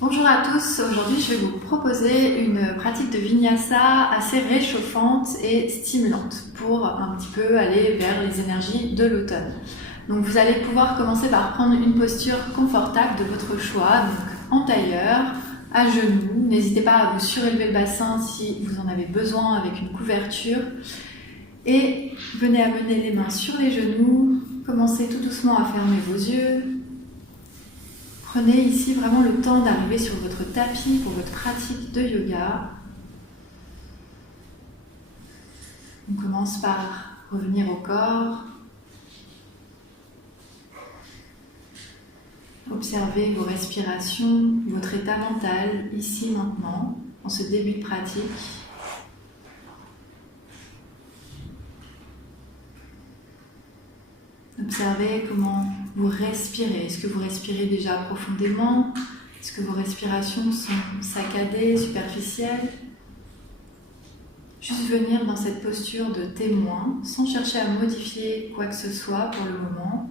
Bonjour à tous, aujourd'hui je vais vous proposer une pratique de Vinyasa assez réchauffante et stimulante pour un petit peu aller vers les énergies de l'automne. Donc vous allez pouvoir commencer par prendre une posture confortable de votre choix, donc en tailleur, à genoux. N'hésitez pas à vous surélever le bassin si vous en avez besoin avec une couverture. Et venez amener les mains sur les genoux, commencez tout doucement à fermer vos yeux. Prenez ici vraiment le temps d'arriver sur votre tapis pour votre pratique de yoga. On commence par revenir au corps. Observez vos respirations, votre état mental, ici, maintenant, en ce début de pratique. Observez comment vous respirez. Est-ce que vous respirez déjà profondément? Est-ce que vos respirations sont saccadées, superficielles? Juste venir dans cette posture de témoin, sans chercher à modifier quoi que ce soit pour le moment.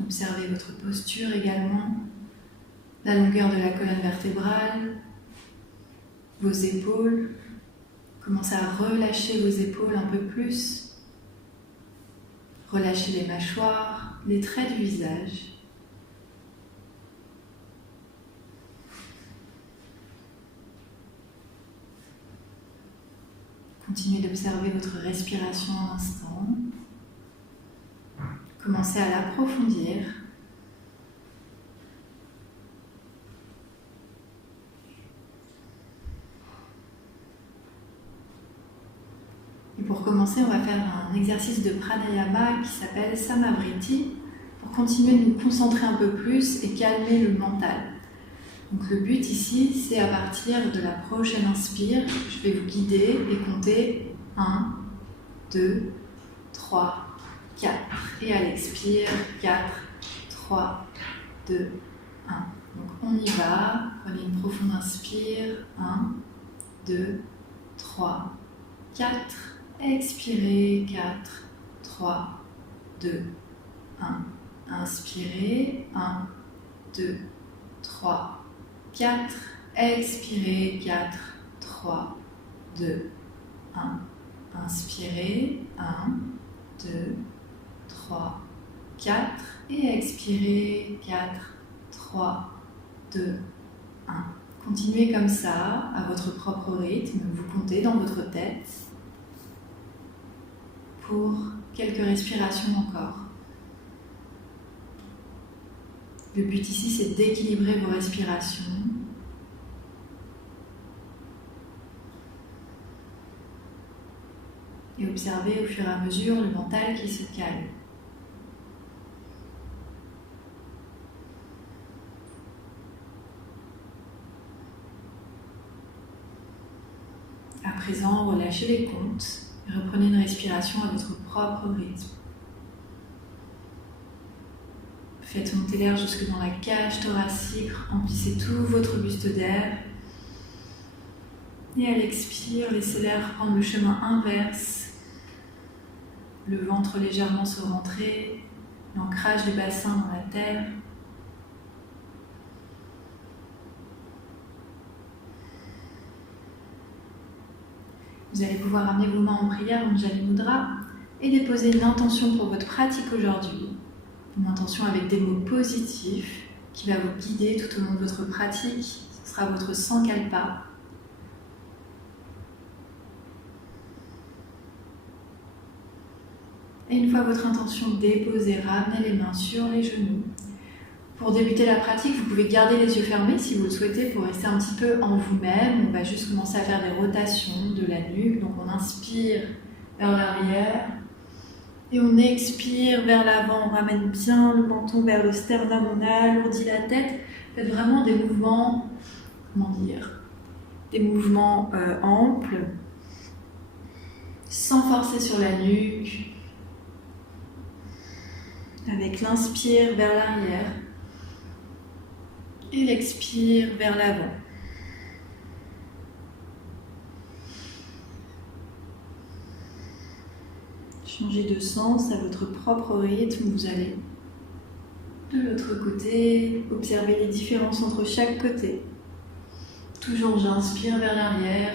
Observez votre posture également, la longueur de la colonne vertébrale, vos épaules. Commencez à relâcher vos épaules un peu plus. Relâchez les mâchoires, les traits du visage. Continuez d'observer votre respiration un instant. Commencez à l'approfondir. Et pour commencer, on va faire un exercice de pranayama qui s'appelle Samavriti pour continuer de nous concentrer un peu plus et calmer le mental. Donc le but ici, c'est à partir de la prochaine inspire, je vais vous guider et compter 1, 2, 3, 4. Et à l'expire, 4, 3, 2, 1. Donc on y va, prenez une profonde inspire, 1, 2, 3, 4. Expirez, 4, 3, 2, 1. Inspirez, 1, 2, 3, 4. Expirez, 4, 3, 2, 1. Inspirez, 1, 2, 3, 4. Et expirez, 4, 3, 2, 1. Continuez comme ça, à votre propre rythme. Vous comptez dans votre tête pour quelques respirations encore. Le but ici, c'est d'équilibrer vos respirations. Et observez au fur et à mesure le mental qui se calme. À présent, relâchez les comptes et reprenez une respiration à votre propre rythme. Faites monter l'air jusque dans la cage thoracique, remplissez tout votre buste d'air. Et à l'expire, laissez l'air prendre le chemin inverse. Le ventre légèrement se rentrer, l'ancrage du bassin dans la terre. Vous allez pouvoir amener vos mains en prière, Anjali Mudra, et déposer une intention pour votre pratique aujourd'hui. Une intention avec des mots positifs qui va vous guider tout au long de votre pratique. Ce sera votre Sankalpa. Et une fois votre intention déposée, ramenez les mains sur les genoux. Pour débuter la pratique, vous pouvez garder les yeux fermés si vous le souhaitez pour rester un petit peu en vous-même. On va juste commencer à faire des rotations de la nuque. Donc on inspire vers l'arrière et on expire vers l'avant. On ramène bien le menton vers le sternum, on alourdit la tête. Faites vraiment des mouvements, des mouvements amples, sans forcer sur la nuque. Avec l'inspire vers l'arrière et l'expire vers l'avant. Changez de sens à votre propre rythme. Vous allez de l'autre côté, observez les différences entre chaque côté. Toujours j'inspire vers l'arrière,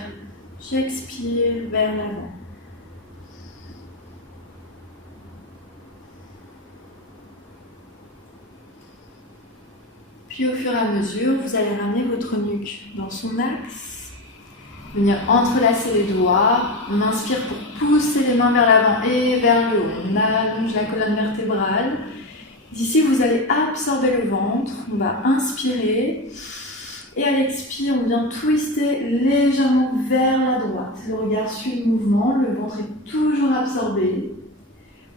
j'expire vers l'avant. Puis au fur et à mesure, vous allez ramener votre nuque dans son axe. Venir entrelacer les doigts. On inspire pour pousser les mains vers l'avant et vers le haut. On allonge la colonne vertébrale. D'ici, vous allez absorber le ventre. On va inspirer. Et à l'expire, on vient twister légèrement vers la droite. Le regard suit le mouvement. Le ventre est toujours absorbé.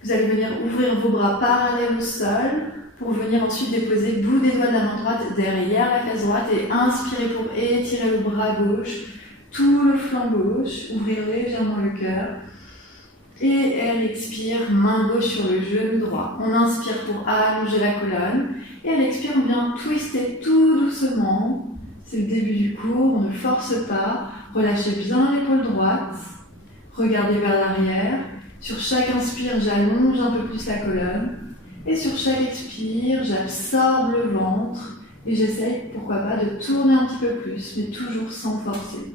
Vous allez venir ouvrir vos bras parallèles au sol pour venir ensuite déposer le bout des doigts de la main droite derrière la fesse droite et inspirer pour étirer le bras gauche, tout le flanc gauche, ouvrir légèrement le cœur. Et à l'expire, main gauche sur le genou droit. On inspire pour allonger la colonne. Et à l'expire, on vient twister tout doucement. C'est le début du cours, on ne force pas. Relâchez bien l'épaule droite. Regardez vers l'arrière. Sur chaque inspire, j'allonge un peu plus la colonne. Et sur chaque expire, j'absorbe le ventre. Et j'essaye, pourquoi pas, de tourner un petit peu plus, mais toujours sans forcer.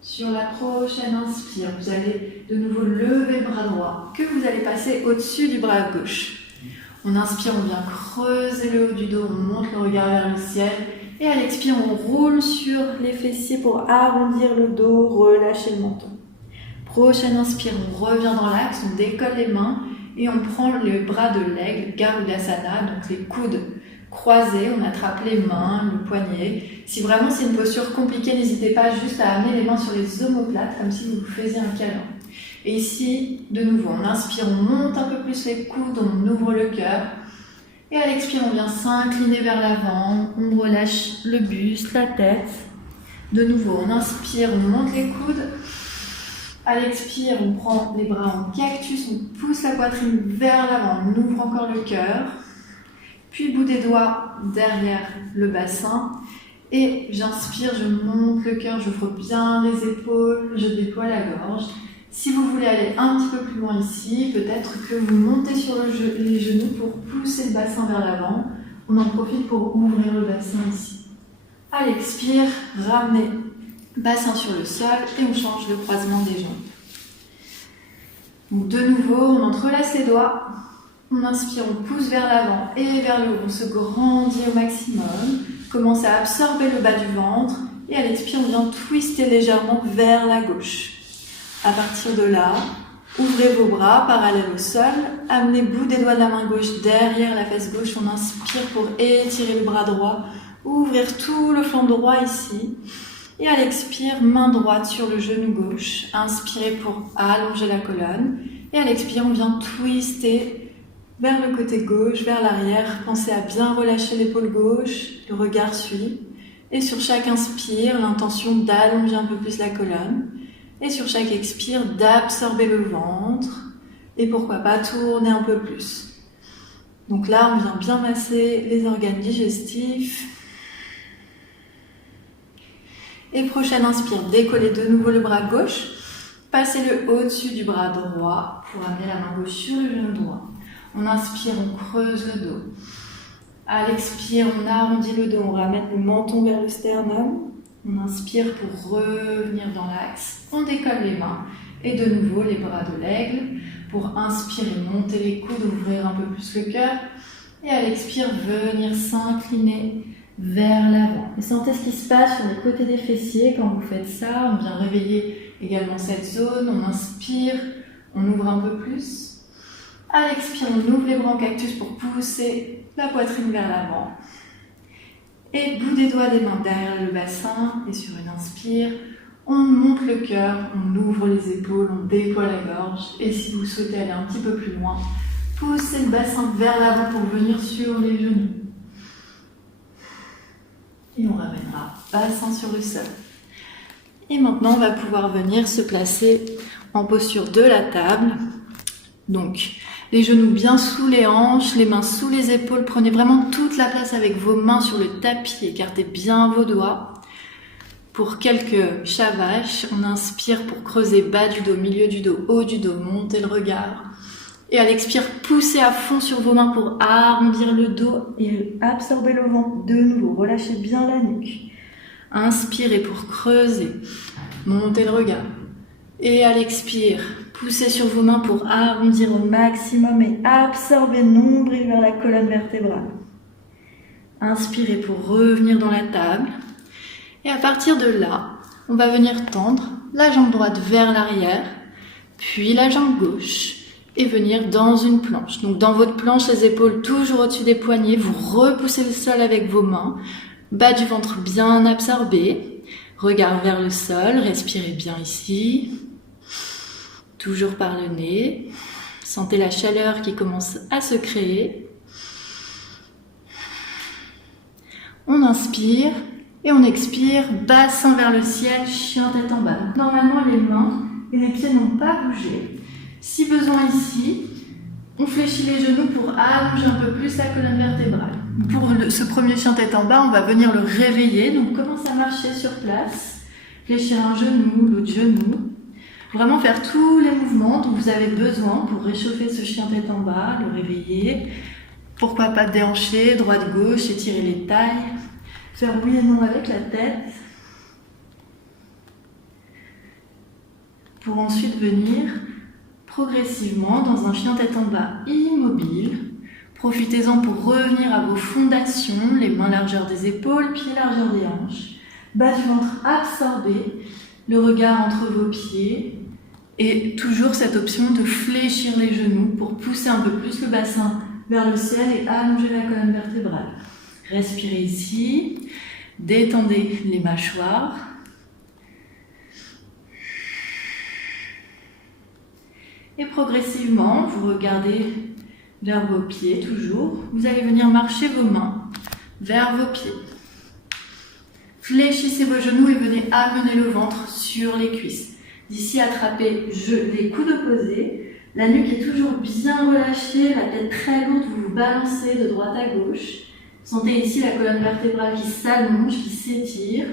Sur la prochaine inspire, vous allez de nouveau lever le bras droit, que vous allez passer au-dessus du bras gauche. On inspire, on vient creuser le haut du dos, on monte le regard vers le ciel. Et à l'expire, on roule sur les fessiers pour arrondir le dos, relâcher le menton. Prochaine inspire, on revient dans l'axe, on décolle les mains et on prend le bras de l'aigle, Garudasana, donc les coudes croisés, on attrape les mains, le poignet. Si vraiment c'est une posture compliquée, n'hésitez pas juste à amener les mains sur les omoplates, comme si vous vous faisiez un câlin. Et ici, de nouveau, on inspire, on monte un peu plus les coudes, on ouvre le cœur. Et à l'expire, on vient s'incliner vers l'avant, on relâche le buste, la tête. De nouveau, on inspire, on monte les coudes. À l'expire, on prend les bras en cactus, on pousse la poitrine vers l'avant, on ouvre encore le cœur. Puis bout des doigts derrière le bassin. Et j'inspire, je monte le cœur, j'ouvre bien les épaules, je déploie la gorge. Si vous voulez aller un petit peu plus loin ici, peut-être que vous montez sur les genoux pour pousser le bassin vers l'avant. On en profite pour ouvrir le bassin ici. À l'expire, ramenez bassin sur le sol et on change le croisement des jambes. Donc de nouveau, on entrelace les doigts. On inspire, on pousse vers l'avant et vers le haut. On se grandit au maximum. Commence à absorber le bas du ventre. Et à l'expire, on vient twister légèrement vers la gauche. À partir de là, ouvrez vos bras parallèles au sol. Amenez le bout des doigts de la main gauche derrière la fesse gauche. On inspire pour étirer le bras droit. Ouvrir tout le flanc droit ici. Et à l'expire, main droite sur le genou gauche. Inspirez pour allonger la colonne. Et à l'expire, on vient twister vers le côté gauche, vers l'arrière. Pensez à bien relâcher l'épaule gauche. Le regard suit. Et sur chaque inspire, l'intention d'allonger un peu plus la colonne. Et sur chaque expire, d'absorber le ventre. Et pourquoi pas tourner un peu plus. Donc là, on vient bien masser les organes digestifs. Et prochaine inspire, décollez de nouveau le bras gauche. Passez-le au-dessus du bras droit pour amener la main gauche sur le genou droit. On inspire, on creuse le dos. À l'expire, on arrondit le dos, on ramène le menton vers le sternum. On inspire pour revenir dans l'axe. On décolle les mains. Et de nouveau, les bras de l'aigle. Pour inspirer, monter les coudes, ouvrir un peu plus le cœur. Et à l'expire, venir s'incliner vers l'avant. Et sentez ce qui se passe sur les côtés des fessiers quand vous faites ça. On vient réveiller également cette zone. On inspire, on ouvre un peu plus. À l'expire, on ouvre les bras en cactus pour pousser la poitrine vers l'avant. Et bout des doigts des mains derrière le bassin. Et sur une inspire, on monte le cœur, on ouvre les épaules, on déploie la gorge. Et si vous souhaitez aller un petit peu plus loin, poussez le bassin vers l'avant pour venir sur les genoux. Et on ramènera bassin sur le sol. Et maintenant, on va pouvoir venir se placer en posture de la table. Donc, les genoux bien sous les hanches, les mains sous les épaules. Prenez vraiment toute la place avec vos mains sur le tapis. Écartez bien vos doigts. Pour quelques chavaches, on inspire pour creuser bas du dos, milieu du dos, haut du dos, monter le regard. Et à l'expire, poussez à fond sur vos mains pour arrondir le dos et absorber le ventre de nouveau. Relâchez bien la nuque. Inspirez pour creuser, montez le regard. Et à l'expire, poussez sur vos mains pour arrondir au maximum et absorber nombril vers la colonne vertébrale. Inspirez pour revenir dans la table. Et à partir de là, on va venir tendre la jambe droite vers l'arrière, puis la jambe gauche et venir dans une planche. Donc dans votre planche, les épaules toujours au-dessus des poignets, vous repoussez le sol avec vos mains, bas du ventre bien absorbé, regard vers le sol, respirez bien ici, toujours par le nez, sentez la chaleur qui commence à se créer. On inspire. Et on expire, bassin vers le ciel, chien tête en bas. Normalement, les mains et les pieds n'ont pas bougé. Si besoin ici, on fléchit les genoux pour allonger un peu plus la colonne vertébrale. Pour ce premier chien tête en bas, on va venir le réveiller. Donc commence à marcher sur place, fléchir un genou, l'autre genou. Vraiment faire tous les mouvements dont vous avez besoin pour réchauffer ce chien tête en bas, le réveiller. Pourquoi pas déhancher, droite-gauche, étirer les tailles. Faire oui et non avec la tête. Pour ensuite venir progressivement dans un chien tête en bas immobile. Profitez-en pour revenir à vos fondations, les mains largeur des épaules, pieds largeur des hanches. Bas du ventre absorbé, le regard entre vos pieds. Et toujours cette option de fléchir les genoux pour pousser un peu plus le bassin vers le ciel et allonger la colonne vertébrale. Respirez ici, détendez les mâchoires. Et progressivement, vous regardez vers vos pieds toujours. Vous allez venir marcher vos mains vers vos pieds. Fléchissez vos genoux et venez amener le ventre sur les cuisses. D'ici, attrapez les coudes opposés. La nuque est toujours bien relâchée, la tête très lourde, vous vous balancez de droite à gauche. Sentez ici la colonne vertébrale qui s'allonge, qui s'étire.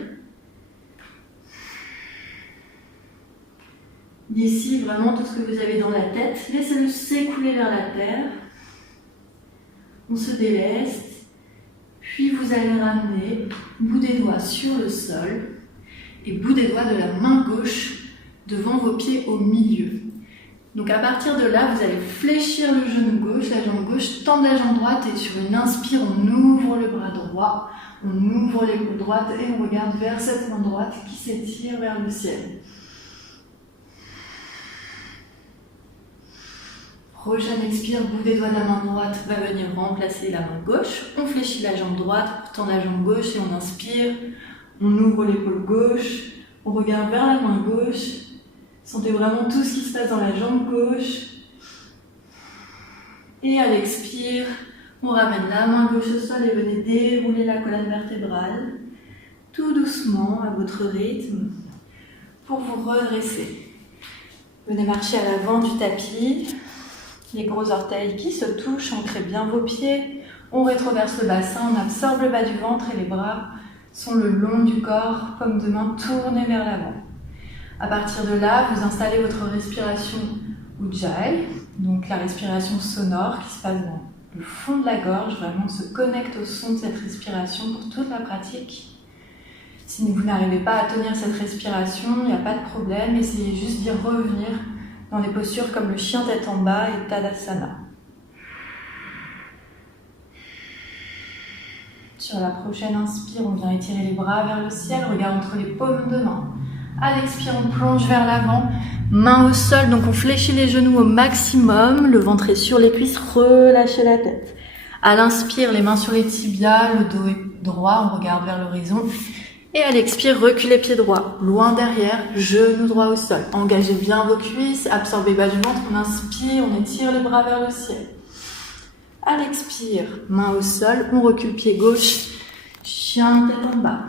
D'ici, vraiment tout ce que vous avez dans la tête, laissez-le s'écouler vers la terre. On se déleste, puis vous allez ramener bout des doigts sur le sol et bout des doigts de la main gauche devant vos pieds au milieu. Donc à partir de là, vous allez fléchir le genou gauche, la jambe gauche, tendre la jambe droite et sur une inspire, on ouvre le bras droit, on ouvre l'épaule droite et on regarde vers cette main droite qui s'étire vers le ciel. Prochaine expire, bout des doigts de la main droite va venir remplacer la main gauche. On fléchit la jambe droite pour tendre la jambe gauche et on inspire, on ouvre l'épaule gauche, on regarde vers la main gauche. Sentez vraiment tout ce qui se passe dans la jambe gauche. Et à l'expire, on ramène la main gauche au sol et venez dérouler la colonne vertébrale, tout doucement, à votre rythme, pour vous redresser. Venez marcher à l'avant du tapis, les gros orteils qui se touchent, ancrez bien vos pieds. On rétroverse le bassin, on absorbe le bas du ventre et les bras sont le long du corps, paumes de main tournées vers l'avant. À partir de là, vous installez votre respiration Ujjayi, donc la respiration sonore qui se passe dans le fond de la gorge. Vraiment, on se connecte au son de cette respiration pour toute la pratique. Si vous n'arrivez pas à tenir cette respiration, il n'y a pas de problème. Essayez juste d'y revenir dans des postures comme le chien tête en bas et Tadasana. Sur la prochaine inspire, on vient étirer les bras vers le ciel, regard entre les paumes de main. À l'expire, on plonge vers l'avant, main au sol, donc on fléchit les genoux au maximum, le ventre est sur les cuisses, relâchez la tête. À l'inspire, les mains sur les tibias, le dos est droit, on regarde vers l'horizon. Et à l'expire, reculez pied droit, loin derrière, genou droit au sol. Engagez bien vos cuisses, absorbez bas du ventre, on inspire, on étire les bras vers le ciel. À l'expire, main au sol, on recule pied gauche, chien tête en bas.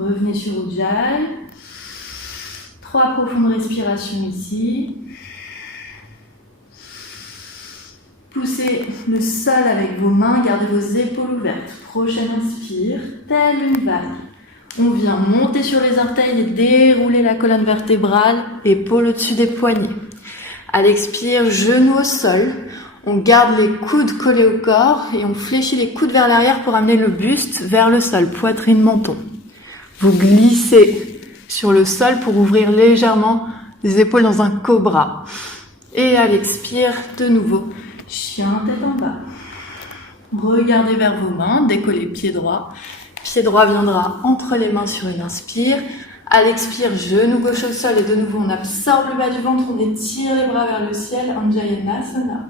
Revenez sur Ujjayi. 3 profondes respirations ici. Poussez le sol avec vos mains, gardez vos épaules ouvertes. Prochaine inspire, telle une vague. On vient monter sur les orteils et dérouler la colonne vertébrale, épaules au-dessus des poignets. À l'expire, genoux au sol. On garde les coudes collés au corps et on fléchit les coudes vers l'arrière pour amener le buste vers le sol, poitrine, menton. Vous glissez sur le sol pour ouvrir légèrement les épaules dans un cobra. Et à l'expire, de nouveau, chien tête en bas. Regardez vers vos mains, décollez pied droit. Pied droit viendra entre les mains sur une inspire. À l'expire, genou gauche au sol et de nouveau on absorbe le bas du ventre, on étire les bras vers le ciel, Anjayanasana.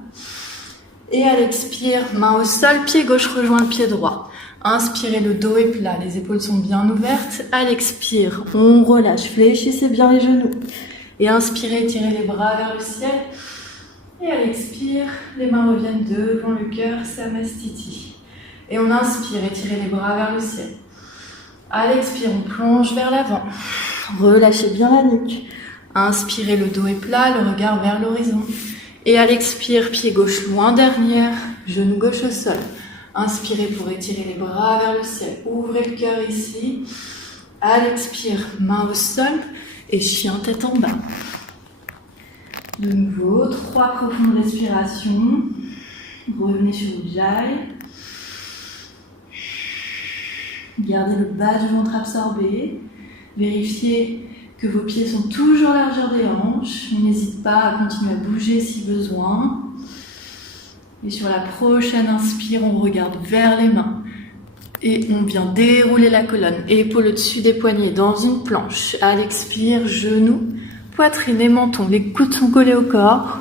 Et à l'expire, main au sol, pied gauche rejoint le pied droit. Inspirez, le dos est plat, les épaules sont bien ouvertes. À l'expire, on relâche, fléchissez bien les genoux. Et inspirez, étirez les bras vers le ciel. Et à l'expire, les mains reviennent devant le cœur, Samastiti. Et on inspire, étirez les bras vers le ciel. À l'expire, on plonge vers l'avant. Relâchez bien la nuque. Inspirez, le dos est plat, le regard vers l'horizon. Et à l'expire, pied gauche loin derrière, genou gauche au sol. Inspirez pour étirer les bras vers le ciel. Ouvrez le cœur ici. À l'expire, main au sol et chien tête en bas. De nouveau, 3 profondes respirations. Revenez sur Ujjayi. Gardez le bas du ventre absorbé. Vérifiez que vos pieds sont toujours largeur des hanches. On n'hésite pas à continuer à bouger si besoin. Et sur la prochaine inspire, on regarde vers les mains. Et on vient dérouler la colonne. Épaules au-dessus des poignets dans une planche. À l'expire, genoux, poitrine et menton. Les coudes sont collés au corps.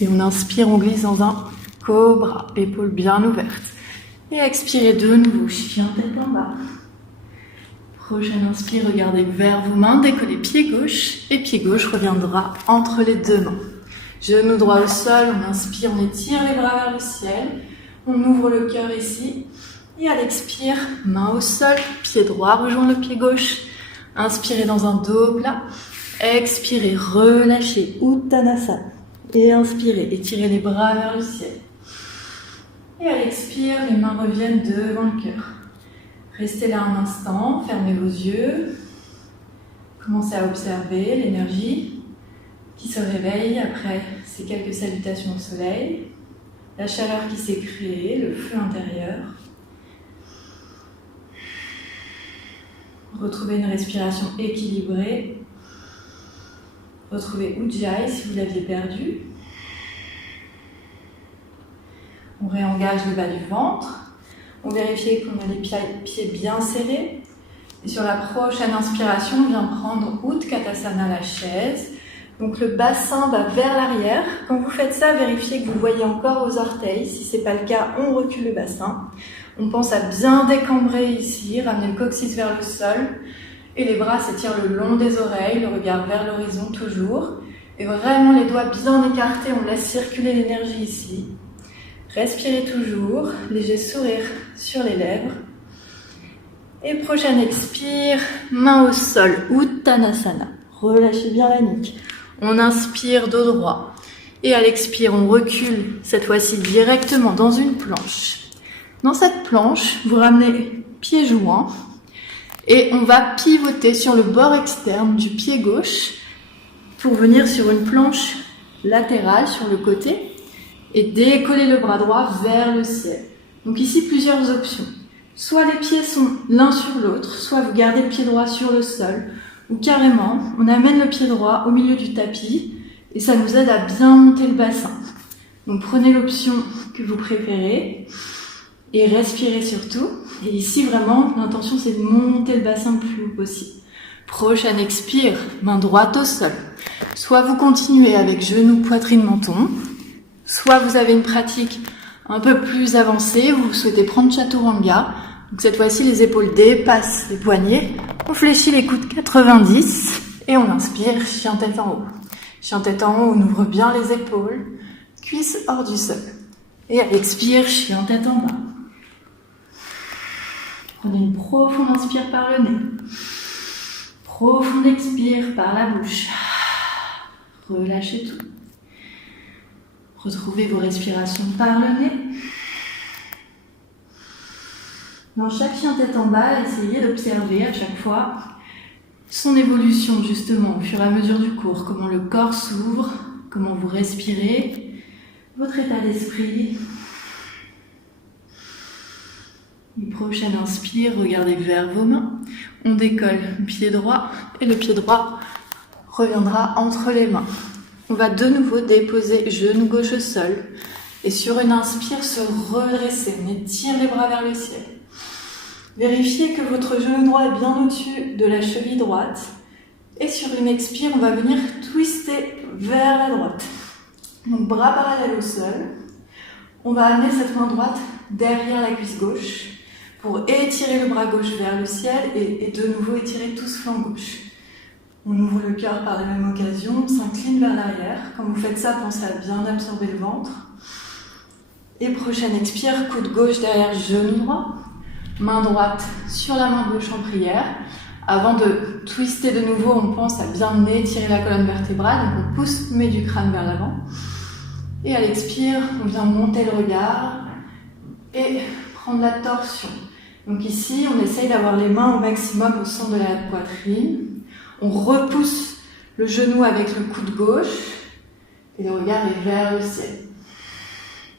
Et on inspire, on glisse dans un cobra. Épaules bien ouvertes. Et expirez de nouveau, chien tête en bas. Prochaine inspire, regardez vers vos mains, décollez pied gauche et pied gauche reviendra entre les deux mains. Genou droit au sol, on inspire, on étire les bras vers le ciel, on ouvre le cœur ici et à l'expire, main au sol, pied droit rejoint le pied gauche, inspirez dans un dos plat, expirez, relâchez, Uttanasana et inspirez, étirez les bras vers le ciel. Et à l'expire, les mains reviennent devant le cœur. Restez là un instant, fermez vos yeux. Commencez à observer l'énergie qui se réveille après ces quelques salutations au soleil. La chaleur qui s'est créée, le feu intérieur. Retrouvez une respiration équilibrée. Retrouvez Ujjayi si vous l'aviez perdu. On réengage le bas du ventre. On vérifie qu'on a les pieds bien serrés. Et sur la prochaine inspiration, on vient prendre Utkatasana, la chaise. Donc le bassin va vers l'arrière. Quand vous faites ça, vérifiez que vous voyez encore aux orteils. Si ce n'est pas le cas, on recule le bassin. On pense à bien décambrer ici, ramener le coccyx vers le sol. Et les bras s'étirent le long des oreilles, le regard vers l'horizon toujours. Et vraiment les doigts bien écartés, on laisse circuler l'énergie ici. Respirez toujours, léger sourire sur les lèvres. Et prochaine expire, main au sol, Uttanasana. Relâchez bien la nuque. On inspire, dos droit. Et à l'expire, on recule, cette fois-ci directement dans une planche. Dans cette planche, vous ramenez pieds joints. Et on va pivoter sur le bord externe du pied gauche pour venir sur une planche latérale sur le côté. Et décoller le bras droit vers le ciel. Donc ici, plusieurs options. Soit les pieds sont l'un sur l'autre, soit vous gardez le pied droit sur le sol, ou carrément, on amène le pied droit au milieu du tapis, et ça nous aide à bien monter le bassin. Donc prenez l'option que vous préférez, et respirez surtout. Et ici, vraiment, l'intention c'est de monter le bassin le plus haut possible. Prochaine expire, main droite au sol. Soit vous continuez avec genou, poitrine, menton, soit vous avez une pratique un peu plus avancée, vous souhaitez prendre Chaturanga. Donc cette fois-ci, les épaules dépassent les poignets. On fléchit les coudes 90 et on inspire, chien tête en haut. Chien tête en haut, on ouvre bien les épaules, cuisses hors du sol. Et à l'expire, chien tête en bas. Prenez une profonde inspire par le nez. Profonde expire par la bouche. Relâchez tout. Retrouvez vos respirations par le nez. Dans chaque chien tête en bas, essayez d'observer à chaque fois son évolution justement au fur et à mesure du cours, comment le corps s'ouvre, comment vous respirez, votre état d'esprit. Une prochaine inspire, regardez vers vos mains. On décolle le pied droit et le pied droit reviendra entre les mains. On va de nouveau déposer genou gauche au sol et sur une inspire se redresser. On étire les bras vers le ciel. Vérifiez que votre genou droit est bien au-dessus de la cheville droite. Et sur une expire, on va venir twister vers la droite. Donc bras parallèles au sol. On va amener cette main droite derrière la cuisse gauche pour étirer le bras gauche vers le ciel et de nouveau étirer tout ce flanc gauche. On ouvre le cœur par la même occasion, on s'incline vers l'arrière. Quand vous faites ça, pensez à bien absorber le ventre. Et prochaine expire, coude gauche derrière genou droit. Main droite sur la main gauche en prière. Avant de twister de nouveau, on pense à bien étirer la colonne vertébrale. Donc on pousse le du crâne vers l'avant. Et à l'expire, on vient monter le regard et prendre la torsion. Donc ici, on essaye d'avoir les mains au maximum au centre de la poitrine. On repousse le genou avec le coude gauche et le regard est vers le ciel.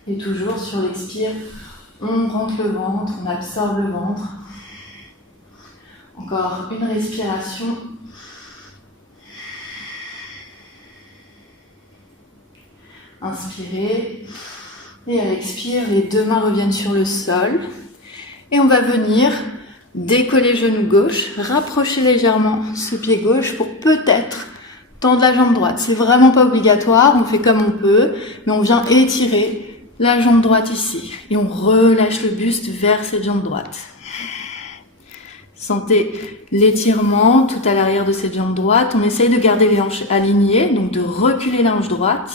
Et toujours sur l'expire, on rentre le ventre, on absorbe le ventre. Encore une respiration. Inspirez. Et à l'expire, les deux mains reviennent sur le sol. Et on va venir décoller genou gauche, rapprocher légèrement ce pied gauche pour peut-être tendre la jambe droite. C'est vraiment pas obligatoire, on fait comme on peut, mais on vient étirer la jambe droite ici. Et on relâche le buste vers cette jambe droite. Sentez l'étirement tout à l'arrière de cette jambe droite. On essaye de garder les hanches alignées, donc de reculer la hanche droite.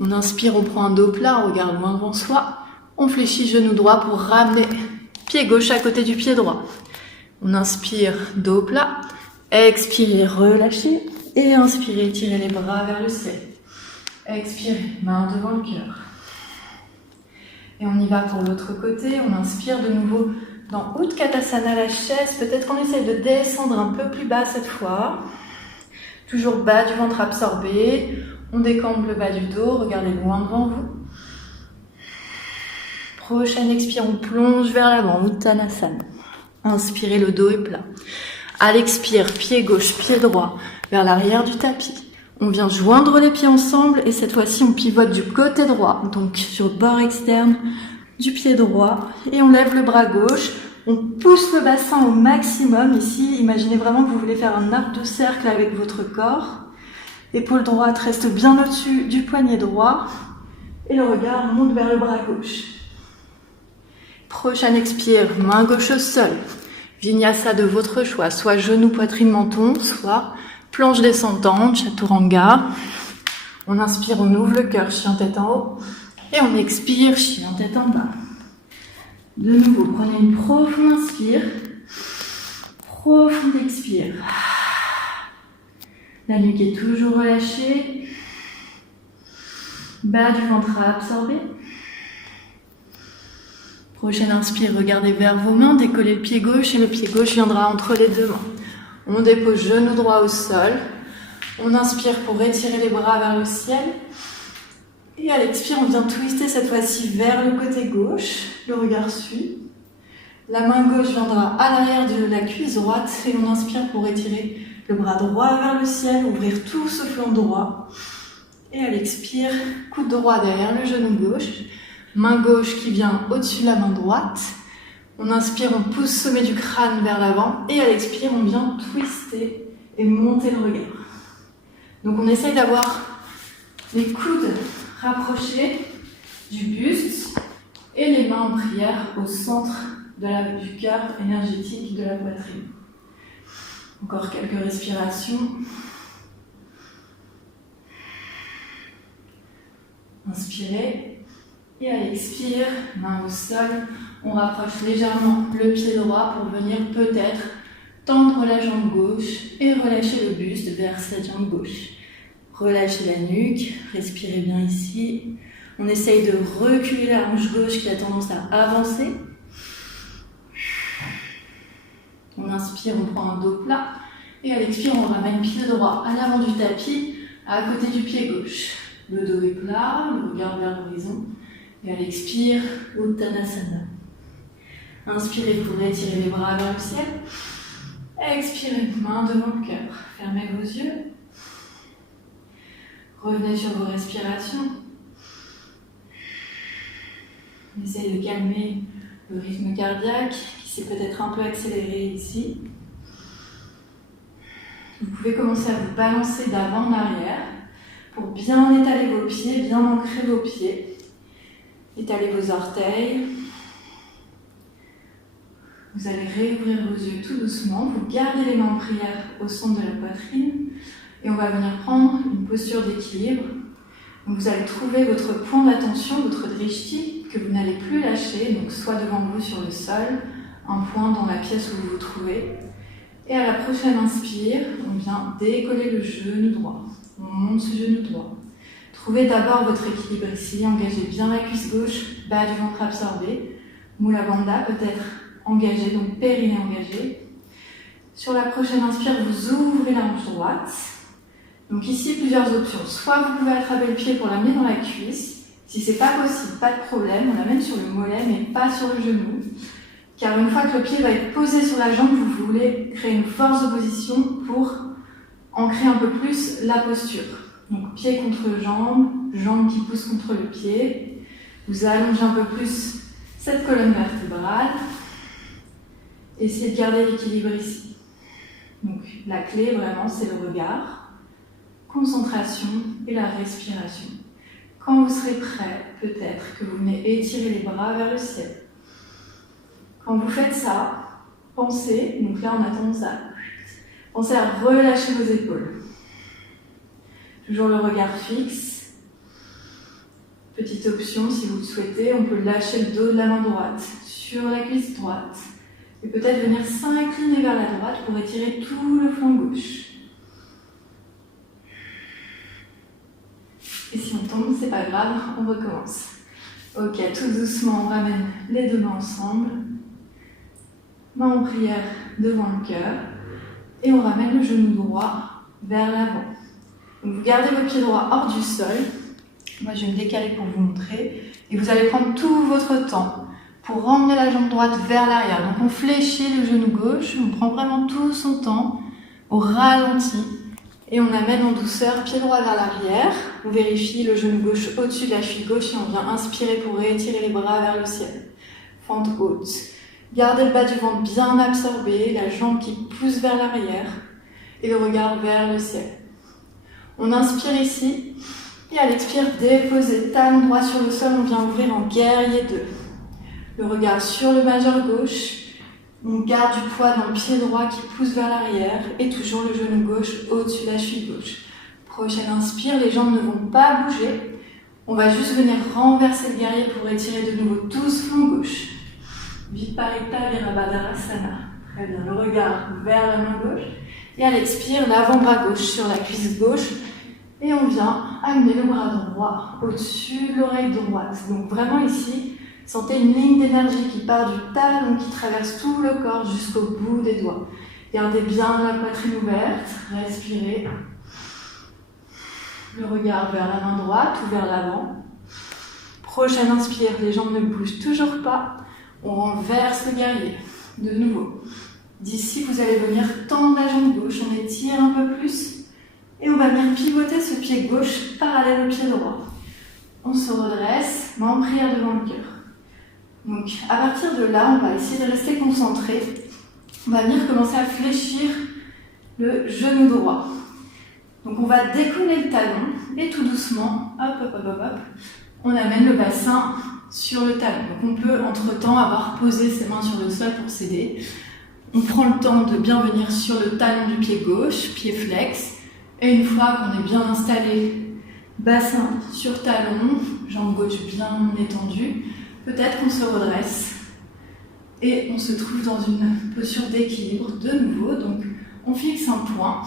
On inspire, on prend un dos plat, on regarde loin devant soi. On fléchit genou droit pour ramener pied gauche à côté du pied droit. On inspire, dos plat. Expirez, relâchez. Et inspirez, tirez les bras vers le ciel. Expirez, main devant le cœur. Et on y va pour l'autre côté. On inspire de nouveau dans Utkatasana, la chaise. Peut-être qu'on essaye de descendre un peu plus bas cette fois. Toujours bas du ventre absorbé. On décampe le bas du dos. Regardez loin devant vous. Prochaine expire, on plonge vers l'avant, Uttanasana. Inspirez, le dos est plat. À l'expire, pied gauche, pied droit, vers l'arrière du tapis. On vient joindre les pieds ensemble et cette fois-ci, on pivote du côté droit, donc sur le bord externe du pied droit. Et on lève le bras gauche, on pousse le bassin au maximum. Ici, imaginez vraiment que vous voulez faire un arc de cercle avec votre corps. Épaule droite reste bien au-dessus du poignet droit. Et le regard monte vers le bras gauche. Prochaine expire, main gauche au sol. Vinyasa de votre choix, soit genou, poitrine, menton, soit planche descendante, chaturanga. On inspire, on ouvre le cœur, chien tête en haut. Et on expire, chien tête en bas. De nouveau, prenez une profonde inspire. Profonde expire. La nuque est toujours relâchée. Bas du ventre à absorber. Prochaine inspire, regardez vers vos mains, décollez le pied gauche et le pied gauche viendra entre les deux mains. On dépose genou droit au sol. On inspire pour étirer les bras vers le ciel. Et à l'expire, on vient twister cette fois-ci vers le côté gauche. Le regard suit. La main gauche viendra à l'arrière de la cuisse droite et on inspire pour étirer le bras droit vers le ciel, ouvrir tout ce flanc droit. Et à l'expire, coude droit derrière le genou gauche. Main gauche qui vient au-dessus de la main droite. On inspire, on pousse le sommet du crâne vers l'avant. Et à l'expire, on vient twister et monter le regard. Donc on essaye d'avoir les coudes rapprochés du buste et les mains en prière au centre du cœur énergétique de la poitrine. Encore quelques respirations. Inspirez. Et à l'expire, main au sol, on rapproche légèrement le pied droit pour venir peut-être tendre la jambe gauche et relâcher le buste vers cette jambe gauche. Relâchez la nuque, respirez bien ici. On essaye de reculer la hanche gauche qui a tendance à avancer. On inspire, on prend un dos plat. Et à l'expire, on ramène pied droit à l'avant du tapis, à côté du pied gauche. Le dos est plat, le regard vers l'horizon. Et à l'expire, Uttanasana. Inspirez pour étirer les bras vers le ciel. Expirez, main devant le cœur. Fermez vos yeux. Revenez sur vos respirations. Essayez de calmer le rythme cardiaque qui s'est peut-être un peu accéléré ici. Vous pouvez commencer à vous balancer d'avant en arrière pour bien étaler vos pieds, bien ancrer vos pieds. Étalez vos orteils. Vous allez réouvrir vos yeux tout doucement. Vous gardez les mains en prière au centre de la poitrine. Et on va venir prendre une posture d'équilibre. Donc vous allez trouver votre point d'attention, votre drishti, que vous n'allez plus lâcher. Donc soit devant vous sur le sol, un point dans la pièce où vous vous trouvez. Et à la prochaine inspire, on vient décoller le genou droit. On monte ce genou droit. Trouvez d'abord votre équilibre ici. Engagez bien la cuisse gauche, bas du ventre absorbé. Mula Bandha peut-être engagé, donc périnée engagé. Sur la prochaine inspire, vous ouvrez la hanche droite. Donc ici, plusieurs options. Soit vous pouvez attraper le pied pour l'amener dans la cuisse. Si c'est pas possible, pas de problème. On l'amène sur le mollet, mais pas sur le genou. Car une fois que le pied va être posé sur la jambe, vous voulez créer une force de position pour ancrer un peu plus la posture. Donc pied contre jambe, jambe qui pousse contre le pied. Vous allongez un peu plus cette colonne vertébrale. Essayez de garder l'équilibre ici. Donc la clé vraiment c'est le regard, concentration et la respiration. Quand vous serez prêt, peut-être que vous venez étirer les bras vers le ciel. Quand vous faites ça, pensez, donc là on a tendance à penser à relâcher vos épaules. Toujours le regard fixe. Petite option, si vous le souhaitez, on peut lâcher le dos de la main droite sur la cuisse droite. Et peut-être venir s'incliner vers la droite pour étirer tout le flanc gauche. Et si on tombe, c'est pas grave, on recommence. Ok, tout doucement, on ramène les deux mains ensemble. Main en prière devant le cœur. Et on ramène le genou droit vers l'avant. Donc vous gardez vos pieds droits hors du sol. Moi je vais me décaler pour vous montrer. Et vous allez prendre tout votre temps pour emmener la jambe droite vers l'arrière. Donc on fléchit le genou gauche, on prend vraiment tout son temps, au ralenti. Et on amène en douceur, pied droit vers l'arrière. On vérifie le genou gauche au-dessus de la cheville gauche et on vient inspirer pour réétirer les bras vers le ciel. Fente haute. Gardez le bas du ventre bien absorbé, la jambe qui pousse vers l'arrière et le regard vers le ciel. On inspire ici et à l'expire, déposez talon droit sur le sol, on vient ouvrir en guerrier 2. Le regard sur le majeur gauche. On garde du poids dans le pied droit qui pousse vers l'arrière et toujours le genou gauche au-dessus de la cheville gauche. Prochaine inspire, les jambes ne vont pas bouger. On va juste venir renverser le guerrier pour étirer de nouveau tout ce flanc gauche. Viparita Virabhadrasana. Très bien, le regard vers la main gauche. Et à l'expire, l'avant-bras gauche sur la cuisse gauche. Et on vient amener le bras droit au-dessus de l'oreille droite. Donc vraiment ici, sentez une ligne d'énergie qui part du talon, qui traverse tout le corps jusqu'au bout des doigts. Gardez bien la poitrine ouverte, respirez. Le regard vers la main droite ou vers l'avant. Prochaine inspire, les jambes ne bougent toujours pas. On renverse le guerrier. De nouveau. D'ici, vous allez venir tendre la jambe gauche, on étire un peu plus. Et on va venir pivoter ce pied gauche parallèle au pied droit. On se redresse, main en prière devant le cœur. Donc, à partir de là, on va essayer de rester concentré. On va venir commencer à fléchir le genou droit. Donc, on va décoller le talon et tout doucement, on amène le bassin sur le talon. Donc, on peut entre-temps avoir posé ses mains sur le sol pour s'aider. On prend le temps de bien venir sur le talon du pied gauche, pied flex. Et une fois qu'on est bien installé, bassin sur talon, jambe gauche bien étendue, peut-être qu'on se redresse et on se trouve dans une posture d'équilibre de nouveau. Donc on fixe un point.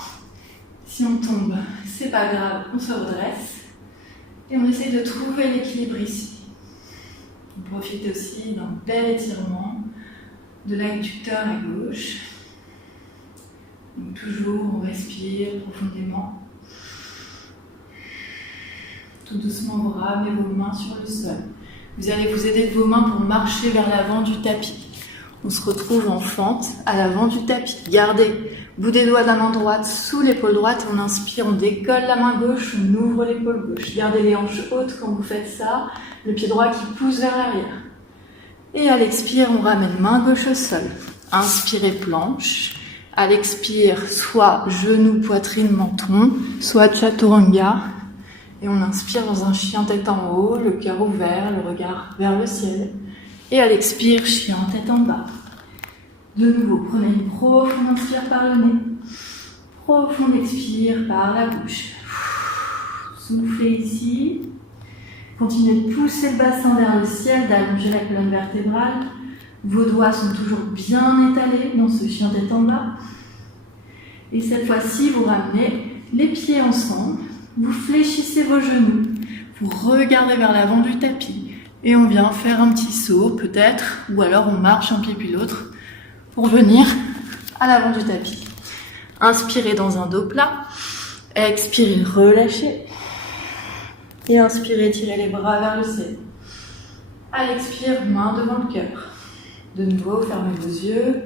Si on tombe, c'est pas grave, on se redresse et on essaye de trouver l'équilibre ici. On profite aussi d'un bel étirement de l'adducteur à gauche. Donc toujours, on respire profondément. Tout doucement, vous ramenez vos mains sur le sol. Vous allez vous aider de vos mains pour marcher vers l'avant du tapis. On se retrouve en fente à l'avant du tapis. Gardez bout des doigts de la main droite sous l'épaule droite. On inspire, on décolle la main gauche, on ouvre l'épaule gauche. Gardez les hanches hautes quand vous faites ça. Le pied droit qui pousse vers l'arrière. Et à l'expire, on ramène main gauche au sol. Inspirez, planche. À l'expire, soit genou, poitrine, menton, soit chaturanga. Et on inspire dans un chien tête en haut, le cœur ouvert, le regard vers le ciel. Et à l'expire, chien tête en bas. De nouveau, prenez une profonde inspire par le nez. Profonde expire par la bouche. Soufflez ici. Continuez de pousser le bassin vers le ciel, d'allonger la colonne vertébrale. Vos doigts sont toujours bien étalés dans ce chien tête en bas. Et cette fois-ci, vous ramenez les pieds ensemble. Vous fléchissez vos genoux. Vous regardez vers l'avant du tapis. Et on vient faire un petit saut, peut-être, ou alors on marche un pied puis l'autre pour venir à l'avant du tapis. Inspirez dans un dos plat. Expirez, relâchez. Et inspirez, tirez les bras vers le ciel. À l'expire, main devant le cœur. De nouveau, fermez vos yeux.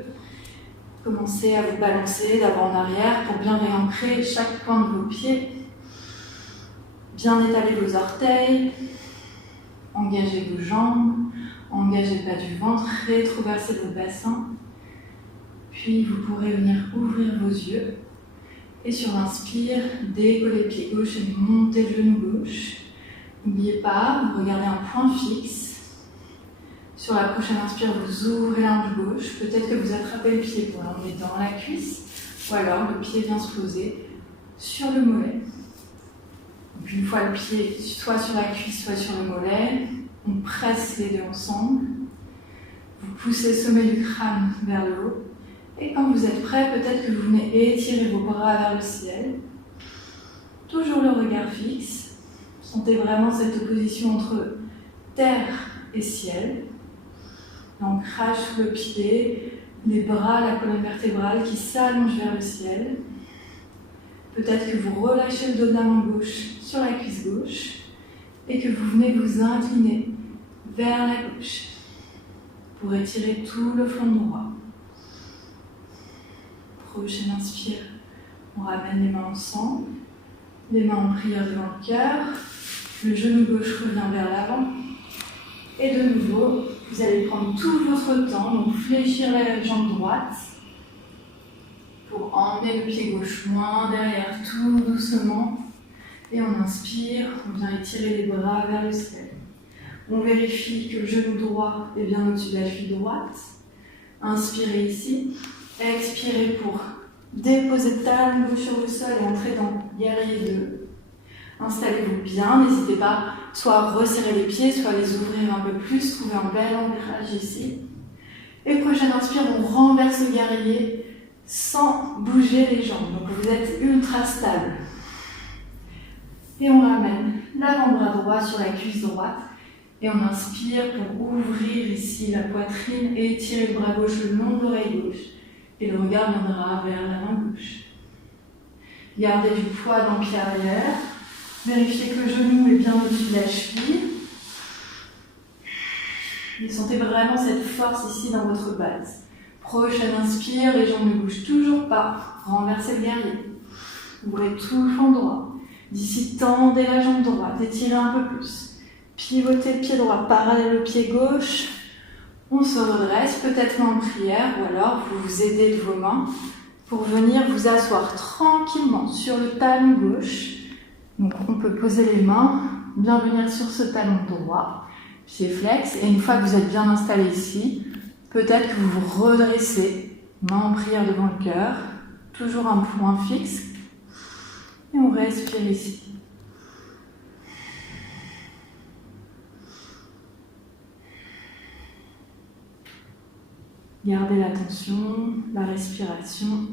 Commencez à vous balancer d'avant en arrière pour bien réancrer chaque point de vos pieds. Bien étaler vos orteils. Engagez vos jambes, engagez le bas du ventre, rétroversez votre bassin. Puis vous pourrez venir ouvrir vos yeux. Et sur l'inspire, décollez le pied gauche et montez le genou gauche. N'oubliez pas, vous regardez un point fixe. Sur la prochaine inspire, vous ouvrez la hanche gauche. Peut-être que vous attrapez le pied pour l'emmener dans la cuisse. Ou alors le pied vient se poser sur le mollet. Donc une fois le pied soit sur la cuisse, soit sur le mollet, on presse les deux ensemble. Vous poussez le sommet du crâne vers le haut. Et quand vous êtes prêt, peut-être que vous venez étirer vos bras vers le ciel. Toujours le regard fixe. Sentez vraiment cette opposition entre terre et ciel. L'ancrage sous le pied, les bras, la colonne vertébrale qui s'allonge vers le ciel. Peut-être que vous relâchez le dos de la main gauche sur la cuisse gauche et que vous venez vous incliner vers la gauche pour étirer tout le flanc droit. Prochaine inspire, on ramène les mains ensemble, les mains en prière devant le cœur, le genou gauche revient vers l'avant et de nouveau, vous allez prendre tout votre temps, donc fléchir la jambe droite pour emmener le pied gauche loin derrière, tout doucement. Et on inspire, on vient étirer les bras vers le ciel. On vérifie que le genou droit est bien au-dessus de la cheville droite. Inspirez ici. Expirez pour déposer le talon gauche sur le sol et entrer dans guerrier 2. Installez-vous bien, n'hésitez pas soit à resserrer les pieds, soit à les ouvrir un peu plus, trouvez un bel ancrage ici. Et prochaine inspire, on renverse le guerrier sans bouger les jambes. Donc vous êtes ultra stable. Et on ramène l'avant-bras droit sur la cuisse droite. Et on inspire pour ouvrir ici la poitrine et étirer le bras gauche le long de l'oreille gauche. Et le regard viendra vers la main gauche. Gardez du poids dans le pied arrière. Vérifiez que le genou est bien au-dessus de la cheville. Et sentez vraiment cette force ici dans votre base. Prochaine inspire, les jambes ne bougent toujours pas. Renversez le guerrier. Ouvrez tout le flanc droit. D'ici, tendez la jambe droite, étirez un peu plus. Pivotez le pied droit, parallèle au pied gauche. On se redresse, peut-être en prière, ou alors vous vous aidez de vos mains pour venir vous asseoir tranquillement sur le talon gauche. Donc on peut poser les mains, bien venir sur ce talon droit, pied flex, et une fois que vous êtes bien installé ici, peut-être que vous vous redressez, main en prière devant le cœur, toujours un point fixe, et on respire ici. Gardez l'attention, la respiration.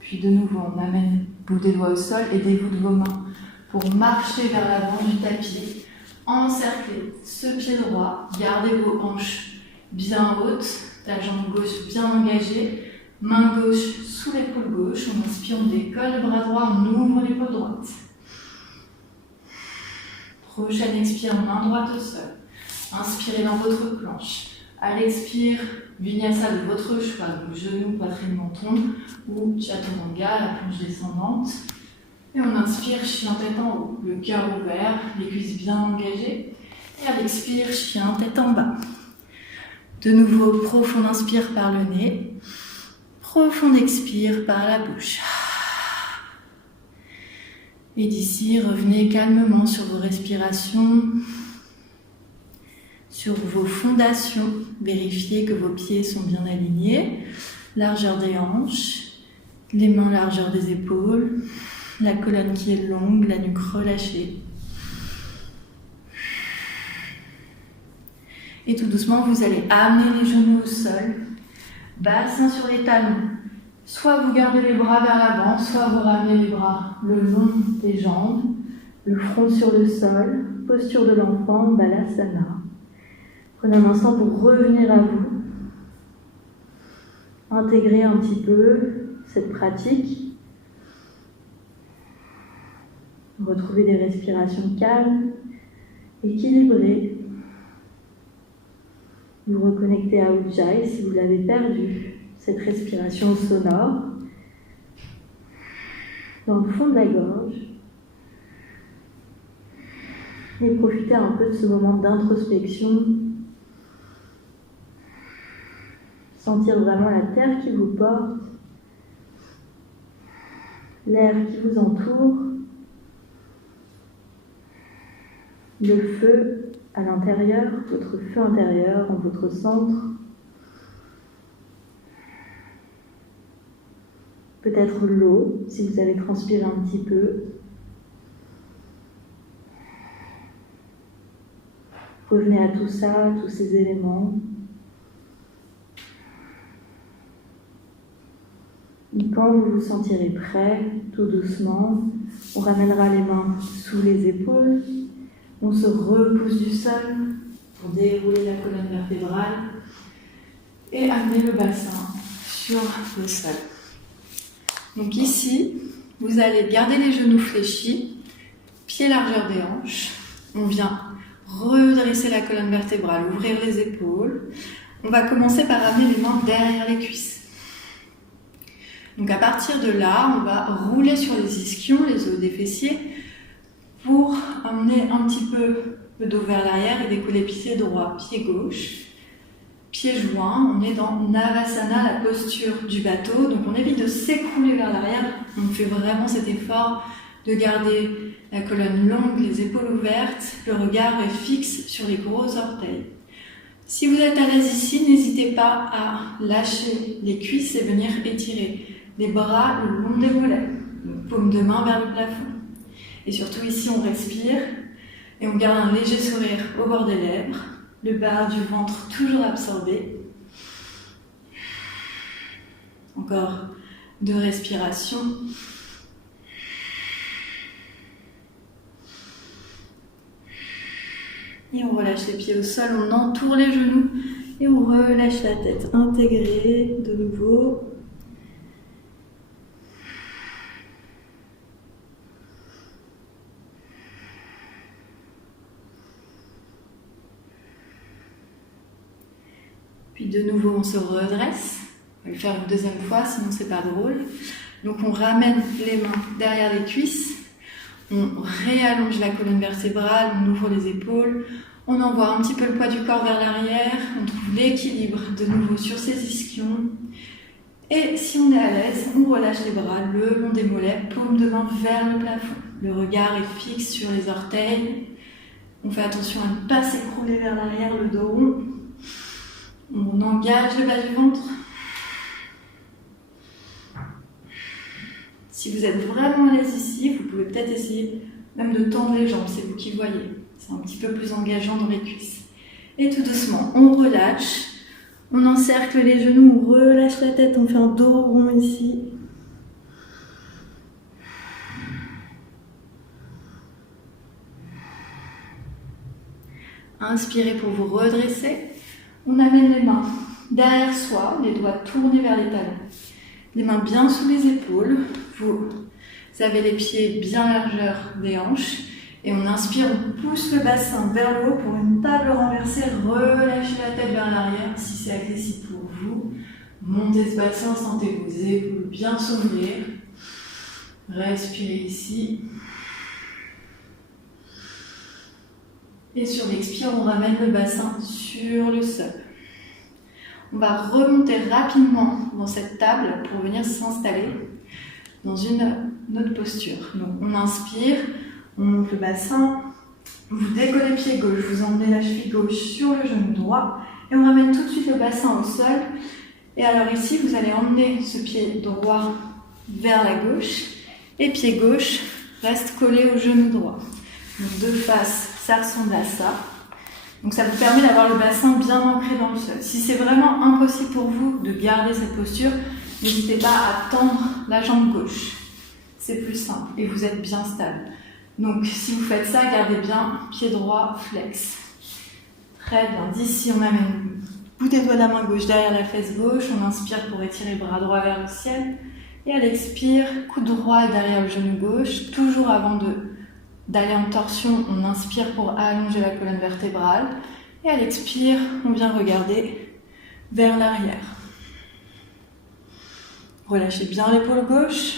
Puis de nouveau, on amène bout des doigts au sol, aidez-vous de vos mains pour marcher vers l'avant du tapis. Encerclez ce pied droit, gardez vos hanches bien hautes, la jambe gauche bien engagée. Main gauche sous l'épaule gauche, on inspire, on décolle le bras droit, on ouvre l'épaule droite. Prochaine expire, main droite au sol. Inspirez dans votre planche. À l'expire, Vinyasa de votre choix, donc genou, poitrine, menton, ou Chaturanga, la planche descendante. Et on inspire, chien tête en haut, le cœur ouvert, les cuisses bien engagées. Et à l'expire, chien tête en bas. De nouveau, profond inspire par le nez. Profond expire par la bouche. Et d'ici, revenez calmement sur vos respirations, sur vos fondations. Vérifiez que vos pieds sont bien alignés. Largeur des hanches, les mains largeur des épaules, la colonne qui est longue, la nuque relâchée. Et tout doucement, vous allez amener les genoux au sol, bassin sur les talons. Soit vous gardez les bras vers l'avant, soit vous ramenez les bras le long des jambes, le front sur le sol, posture de l'enfant, Balasana. Prenez un instant pour revenir à vous. Intégrer un petit peu cette pratique. Retrouvez des respirations calmes, équilibrées. Vous reconnectez à Ujjayi si vous l'avez perdu, cette respiration sonore, dans le fond de la gorge. Et profitez un peu de ce moment d'introspection. Sentir vraiment la terre qui vous porte, l'air qui vous entoure, le feu à l'intérieur, votre feu intérieur en votre centre. Peut-être l'eau, si vous avez transpiré un petit peu. Revenez à tout ça, à tous ces éléments. Et quand vous vous sentirez prêt, tout doucement, on ramènera les mains sous les épaules. On se repousse du sol pour dérouler la colonne vertébrale et amener le bassin sur le sol. Donc ici, vous allez garder les genoux fléchis, pieds largeur des hanches. On vient redresser la colonne vertébrale, ouvrir les épaules. On va commencer par amener les mains derrière les cuisses. Donc à partir de là, on va rouler sur les ischions, les os des fessiers, pour amener un petit peu le dos vers l'arrière et décoller pied droit, pied gauche, pieds joints. On est dans Navasana, la posture du bateau. Donc on évite de s'écrouler vers l'arrière. On fait vraiment cet effort de garder la colonne longue, les épaules ouvertes. Le regard est fixe sur les gros orteils. Si vous êtes à l'aise ici, n'hésitez pas à lâcher les cuisses et venir étirer les bras le long des mollets. Paume de main vers le plafond. Et surtout ici, on respire et on garde un léger sourire au bord des lèvres, le bas du ventre toujours absorbé. Encore 2 respirations. Et on relâche les pieds au sol, on entoure les genoux et on relâche la tête. Intégrée de nouveau. Puis de nouveau, on se redresse. On va le faire une deuxième fois, sinon c'est pas drôle. Donc on ramène les mains derrière les cuisses. On réallonge la colonne vertébrale, on ouvre les épaules. On envoie un petit peu le poids du corps vers l'arrière. On trouve l'équilibre de nouveau sur ces ischions. Et si on est à l'aise, on relâche les bras le long des mollets, paume de main vers le plafond. Le regard est fixe sur les orteils. On fait attention à ne pas s'écrouler vers l'arrière, le dos rond. On engage le bas du ventre. Si vous êtes vraiment à l'aise ici, vous pouvez peut-être essayer même de tendre les jambes, c'est vous qui voyez. C'est un petit peu plus engageant dans les cuisses. Et tout doucement, on relâche. On encercle les genoux, on relâche la tête, on fait un dos rond ici. Inspirez pour vous redresser. On amène les mains derrière soi, les doigts tournés vers les talons. Les mains bien sous les épaules. Vous avez les pieds bien largeur des hanches. Et on inspire, on pousse le bassin vers le haut pour une table renversée. Relâchez la tête vers l'arrière si c'est accessible pour vous. Montez ce bassin, sentez vos épaules bien s'ouvrir. Respirez ici. Et sur l'expire, on ramène le bassin sur le sol. On va remonter rapidement dans cette table pour venir s'installer dans une autre posture. Donc on inspire, on monte le bassin, vous décollez le pied gauche, vous emmenez la cheville gauche sur le genou droit et on ramène tout de suite le bassin au sol. Et alors ici, vous allez emmener ce pied droit vers la gauche et pied gauche reste collé au genou droit. Donc de face, ça ressemble à ça. Donc ça vous permet d'avoir le bassin bien ancré dans le sol. Si c'est vraiment impossible pour vous de garder cette posture, n'hésitez pas à tendre la jambe gauche. C'est plus simple et vous êtes bien stable. Donc si vous faites ça, gardez bien pied droit, flex. Très bien. D'ici, on amène le bout des doigts de la main gauche derrière la fesse gauche. On inspire pour étirer le bras droit vers le ciel. Et à l'expire, coude droit derrière le genou gauche. Toujours avant d'aller en torsion, on inspire pour allonger la colonne vertébrale. Et à l'expire, on vient regarder vers l'arrière. Relâchez bien l'épaule gauche.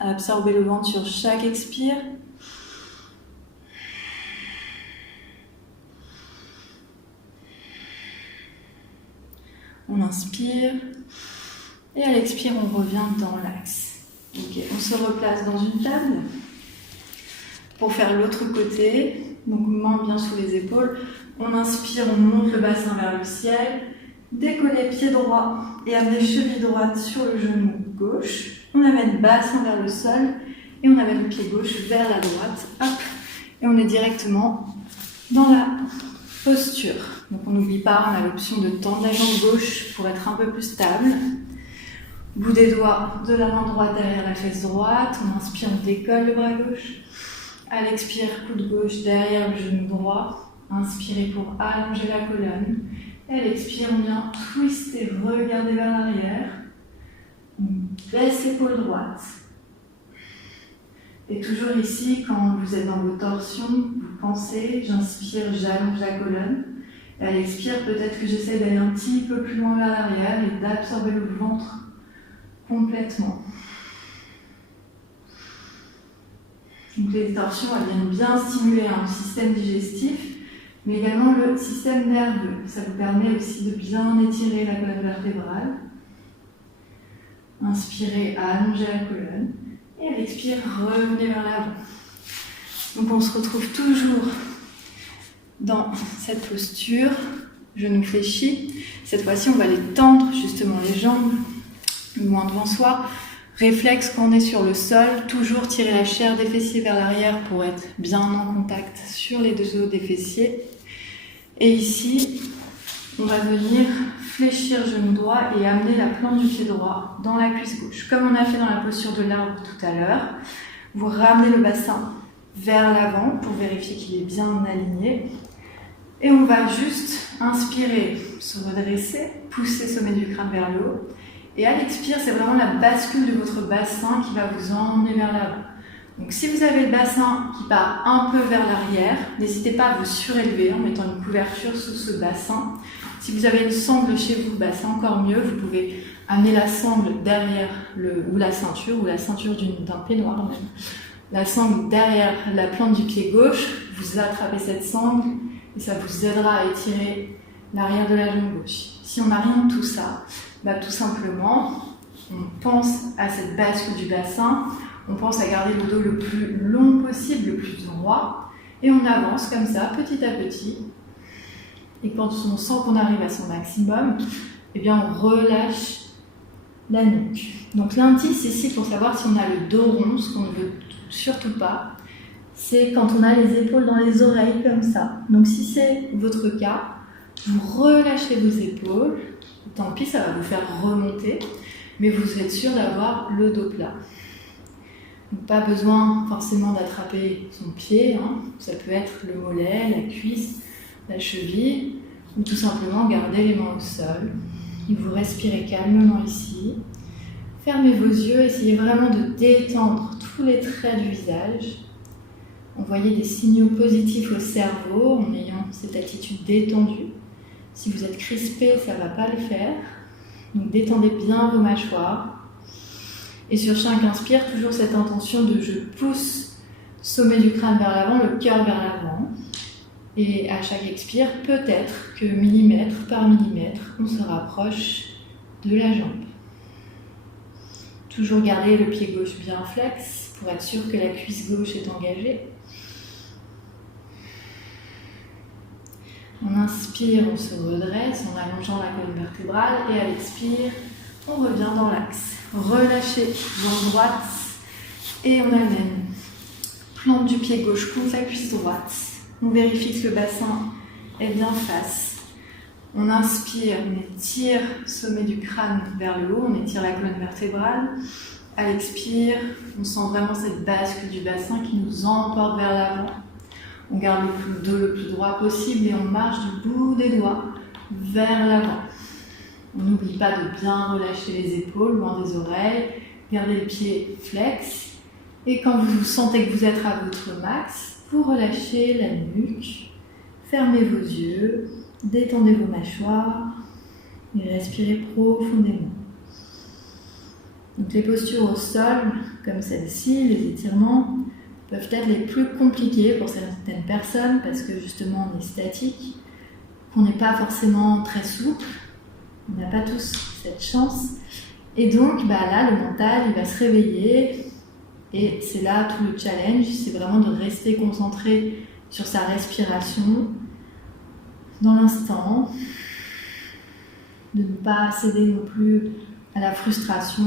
Absorbez le ventre sur chaque expire. On inspire. Et à l'expire, on revient dans l'axe. Ok, on se replace dans une table. Pour faire l'autre côté, donc main bien sous les épaules, on inspire, on monte le bassin vers le ciel, décollez pied droit et amenez cheville droite sur le genou gauche, on amène bassin vers le sol et on amène le pied gauche vers la droite, hop, et on est directement dans la posture. Donc on n'oublie pas, on a l'option de tendre la jambe gauche pour être un peu plus stable. Bout des doigts de la main droite derrière la fesse droite, on inspire, on décolle le bras gauche. À l'expire, coude gauche derrière le genou droit. Inspirez pour allonger la colonne. Et à l'expire, on vient twister, regarder vers l'arrière. On baisse l'épaule droite. Et toujours ici, quand vous êtes dans vos torsions, vous pensez, j'inspire, j'allonge la colonne. Et à l'expire, peut-être que j'essaie d'aller un petit peu plus loin vers l'arrière et d'absorber le ventre complètement. Donc les torsions, elles viennent bien stimuler le système digestif, mais également le système nerveux. Ça vous permet aussi de bien étirer la colonne vertébrale. Inspirez à allonger la colonne. Et à l'expire, revenez vers l'avant. Donc on se retrouve toujours dans cette posture, genou fléchi. Cette fois-ci, on va aller tendre justement les jambes loin devant soi. Réflexe quand on est sur le sol, toujours tirer la chair des fessiers vers l'arrière pour être bien en contact sur les deux os des fessiers. Et ici, on va venir fléchir genou droit et amener la plante du pied droit dans la cuisse gauche. Comme on a fait dans la posture de l'arbre tout à l'heure, vous ramenez le bassin vers l'avant pour vérifier qu'il est bien aligné. Et on va juste inspirer, se redresser, pousser le sommet du crâne vers le haut. Et à l'expire, c'est vraiment la bascule de votre bassin qui va vous emmener vers l'avant. Donc si vous avez le bassin qui part un peu vers l'arrière, n'hésitez pas à vous surélever en mettant une couverture sous ce bassin. Si vous avez une sangle chez vous, c'est encore mieux. Vous pouvez amener la sangle derrière ou la ceinture d'un peignoir même. La sangle derrière la plante du pied gauche, vous attrapez cette sangle et ça vous aidera à étirer l'arrière de la jambe gauche. Si on n'a rien de tout ça, tout simplement, on pense à cette bascule du bassin, on pense à garder le dos le plus long possible, le plus droit, et on avance comme ça, petit à petit. Et quand on sent qu'on arrive à son maximum, on relâche la nuque. Donc l'indice ici, pour savoir si on a le dos rond, ce qu'on ne veut surtout pas, c'est quand on a les épaules dans les oreilles comme ça. Donc si c'est votre cas, vous relâchez vos épaules. Tant pis, ça va vous faire remonter, mais vous êtes sûr d'avoir le dos plat. Donc, pas besoin forcément d'attraper son pied, ça peut être le mollet, la cuisse, la cheville, ou tout simplement garder les mains au sol. Et vous respirez calmement ici. Fermez vos yeux, essayez vraiment de détendre tous les traits du visage. Envoyez des signaux positifs au cerveau en ayant cette attitude détendue. Si vous êtes crispé, ça ne va pas le faire. Donc détendez bien vos mâchoires. Et sur chaque inspire, toujours cette intention de je pousse sommet du crâne vers l'avant, le cœur vers l'avant. Et à chaque expire, peut-être que millimètre par millimètre, on se rapproche de la jambe. Toujours garder le pied gauche bien flex pour être sûr que la cuisse gauche est engagée. On inspire, on se redresse en allongeant la colonne vertébrale et à l'expire, on revient dans l'axe. Relâchez jambe droite et on amène. Plante du pied gauche contre la cuisse droite. On vérifie que le bassin est bien face. On inspire, on étire le sommet du crâne vers le haut, on étire la colonne vertébrale. À l'expire, on sent vraiment cette bascule du bassin qui nous emporte vers l'avant. On garde le dos le plus droit possible et on marche du bout des doigts vers l'avant. On n'oublie pas de bien relâcher les épaules, loin des oreilles. Gardez les pieds flex. Et quand vous sentez que vous êtes à votre max, vous relâchez la nuque. Fermez vos yeux. Détendez vos mâchoires et respirez profondément. Donc les postures au sol, comme celle-ci, les étirements, peuvent être les plus compliqués pour certaines personnes parce que justement on est statique, qu'on n'est pas forcément très souple, on n'a pas tous cette chance. Et donc là, le mental, il va se réveiller et c'est là tout le challenge, c'est vraiment de rester concentré sur sa respiration, dans l'instant, de ne pas céder non plus à la frustration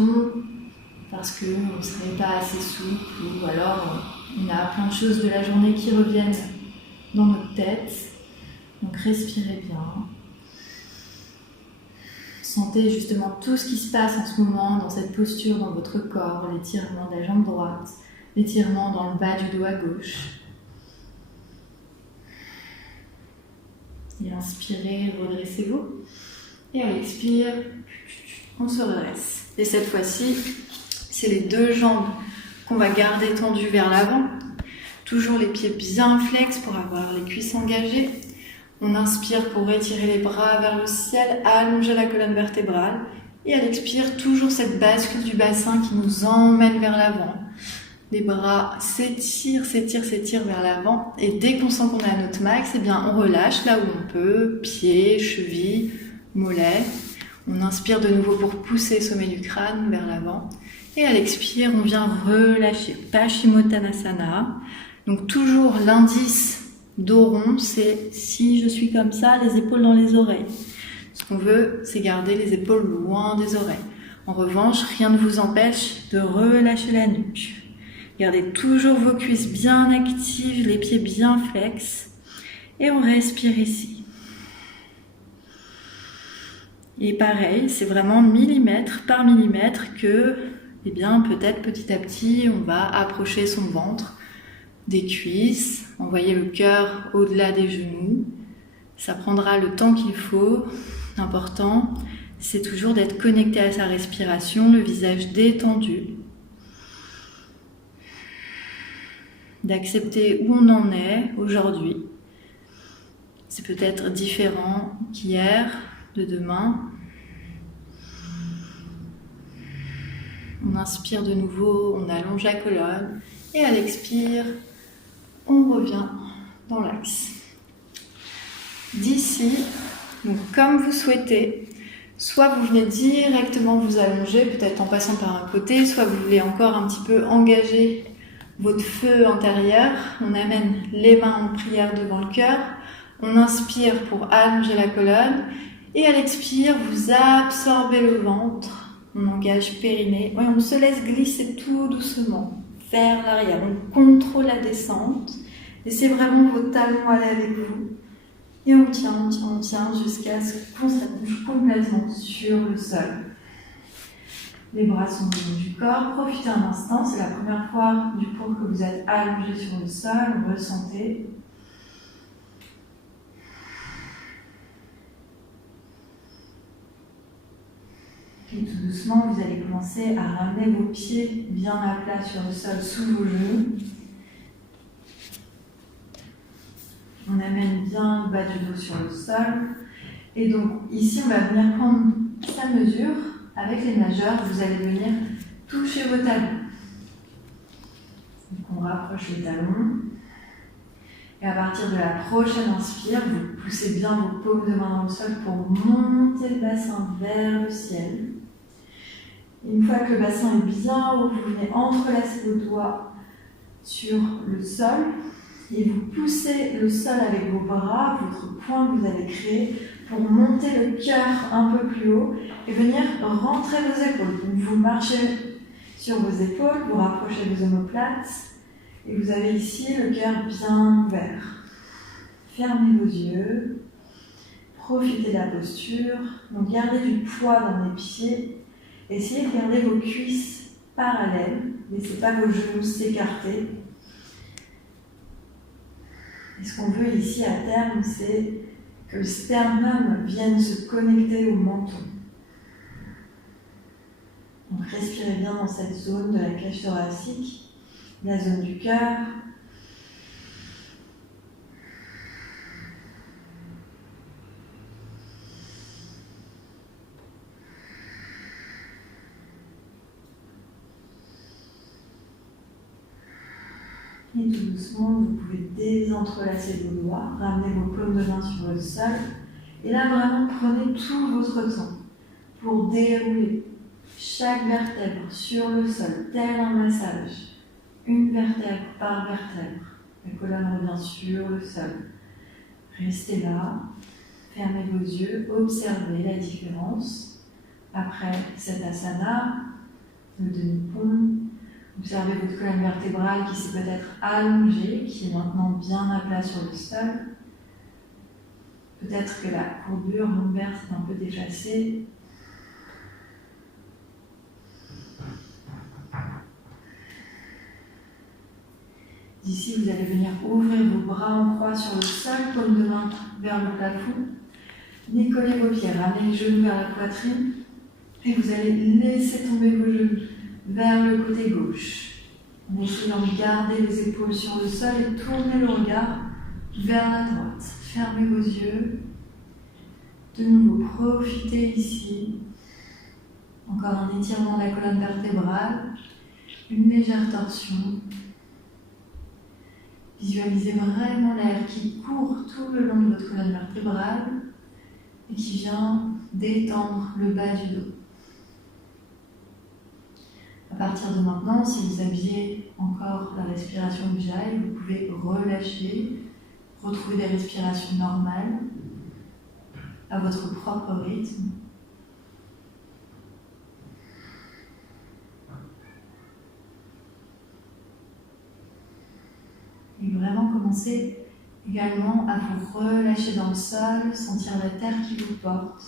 parce qu'on ne serait pas assez souple ou alors on a plein de choses de la journée qui reviennent dans notre tête. Donc respirez bien. Sentez justement tout ce qui se passe en ce moment dans cette posture, dans votre corps, l'étirement de la jambe droite, l'étirement dans le bas du dos à gauche. Et inspirez, redressez-vous. Et à l'expire, on se redresse. Et cette fois-ci, c'est les deux jambes qu'on va garder tendues vers l'avant. Toujours les pieds bien flex pour avoir les cuisses engagées. On inspire pour étirer les bras vers le ciel, allonger la colonne vertébrale. Et à l'expire, toujours cette bascule du bassin qui nous emmène vers l'avant. Les bras s'étirent vers l'avant et dès qu'on sent qu'on est à notre max, on relâche là où on peut, pieds, chevilles, mollets. On inspire de nouveau pour pousser le sommet du crâne vers l'avant et à l'expire, on vient relâcher Paschimottanasana. Donc toujours l'indice dos rond, c'est si je suis comme ça, les épaules dans les oreilles. Ce qu'on veut, c'est garder les épaules loin des oreilles. En revanche, rien ne vous empêche de relâcher la nuque. Gardez toujours vos cuisses bien actives, les pieds bien flex. Et on respire ici. Et pareil, c'est vraiment millimètre par millimètre que, peut-être petit à petit, on va approcher son ventre des cuisses, envoyer le cœur au-delà des genoux. Ça prendra le temps qu'il faut. L'important, c'est toujours d'être connecté à sa respiration, le visage détendu. D'accepter où on en est aujourd'hui. C'est peut-être différent qu'hier, de demain. On inspire de nouveau, on allonge la colonne et à l'expire, on revient dans l'axe. D'ici, donc comme vous souhaitez, soit vous venez directement vous allonger, peut-être en passant par un côté, soit vous voulez encore un petit peu engager votre feu intérieur. On amène les mains en prière devant le cœur. On inspire pour allonger la colonne. Et à l'expire, vous absorbez le ventre. On engage périnée. Et on se laisse glisser tout doucement vers l'arrière. On contrôle la descente. Laissez vraiment vos talons aller avec vous. Et on tient jusqu'à ce qu'on s'accroche complètement sur le sol. Les bras sont au niveau du corps. Profitez un instant. C'est la première fois du cours que vous êtes allongé sur le sol. Ressentez. Et tout doucement, vous allez commencer à ramener vos pieds bien à plat sur le sol sous vos genoux. On amène bien le bas du dos sur le sol. Et donc ici, on va venir prendre sa mesure. Avec les nageurs, vous allez venir toucher vos talons. Donc on rapproche les talons. Et à partir de la prochaine inspire, vous poussez bien vos paumes de main dans le sol pour monter le bassin vers le ciel. Une fois que le bassin est bien haut, vous venez entrelacer vos doigts sur le sol et vous poussez le sol avec vos bras, votre poing que vous avez créé, pour monter le cœur un peu plus haut et venir rentrer vos épaules. Donc vous marchez sur vos épaules, vous rapprochez vos omoplates et vous avez ici le cœur bien ouvert. Fermez vos yeux, profitez de la posture, donc gardez du poids dans les pieds, essayez de garder vos cuisses parallèles, laissez pas vos genoux s'écarter. Et ce qu'on veut ici à terme, c'est que le sternum vienne se connecter au menton. Donc respirez bien dans cette zone de la cage thoracique, la zone du cœur. Et tout doucement, vous pouvez désentrelacer vos doigts, ramener vos paumes de main sur le sol. Et là, vraiment, prenez tout votre temps pour dérouler chaque vertèbre sur le sol, tel un massage. Une vertèbre par vertèbre. La colonne revient sur le sol. Restez là, fermez vos yeux, observez la différence. Après cet asana, le demi-pont, observez votre colonne vertébrale qui s'est peut-être allongée, qui est maintenant bien à plat sur le sol. Peut-être que la courbure lombaire s'est un peu déplacée. D'ici, vous allez venir ouvrir vos bras en croix sur le sol, paume de main vers le plafond. Décollez vos pieds, ramenez les genoux vers la poitrine et vous allez laisser tomber vos genoux vers le côté gauche. En essayant de garder les épaules sur le sol et tournez le regard vers la droite. Fermez vos yeux. De nouveau, profitez ici. Encore un étirement de la colonne vertébrale, une légère torsion. Visualisez vraiment l'air qui court tout le long de votre colonne vertébrale et qui vient détendre le bas du dos. À partir de maintenant, si vous aviez encore la respiration Ujjayi, vous pouvez relâcher, retrouver des respirations normales à votre propre rythme. Et vraiment commencer également à vous relâcher dans le sol, sentir la terre qui vous porte.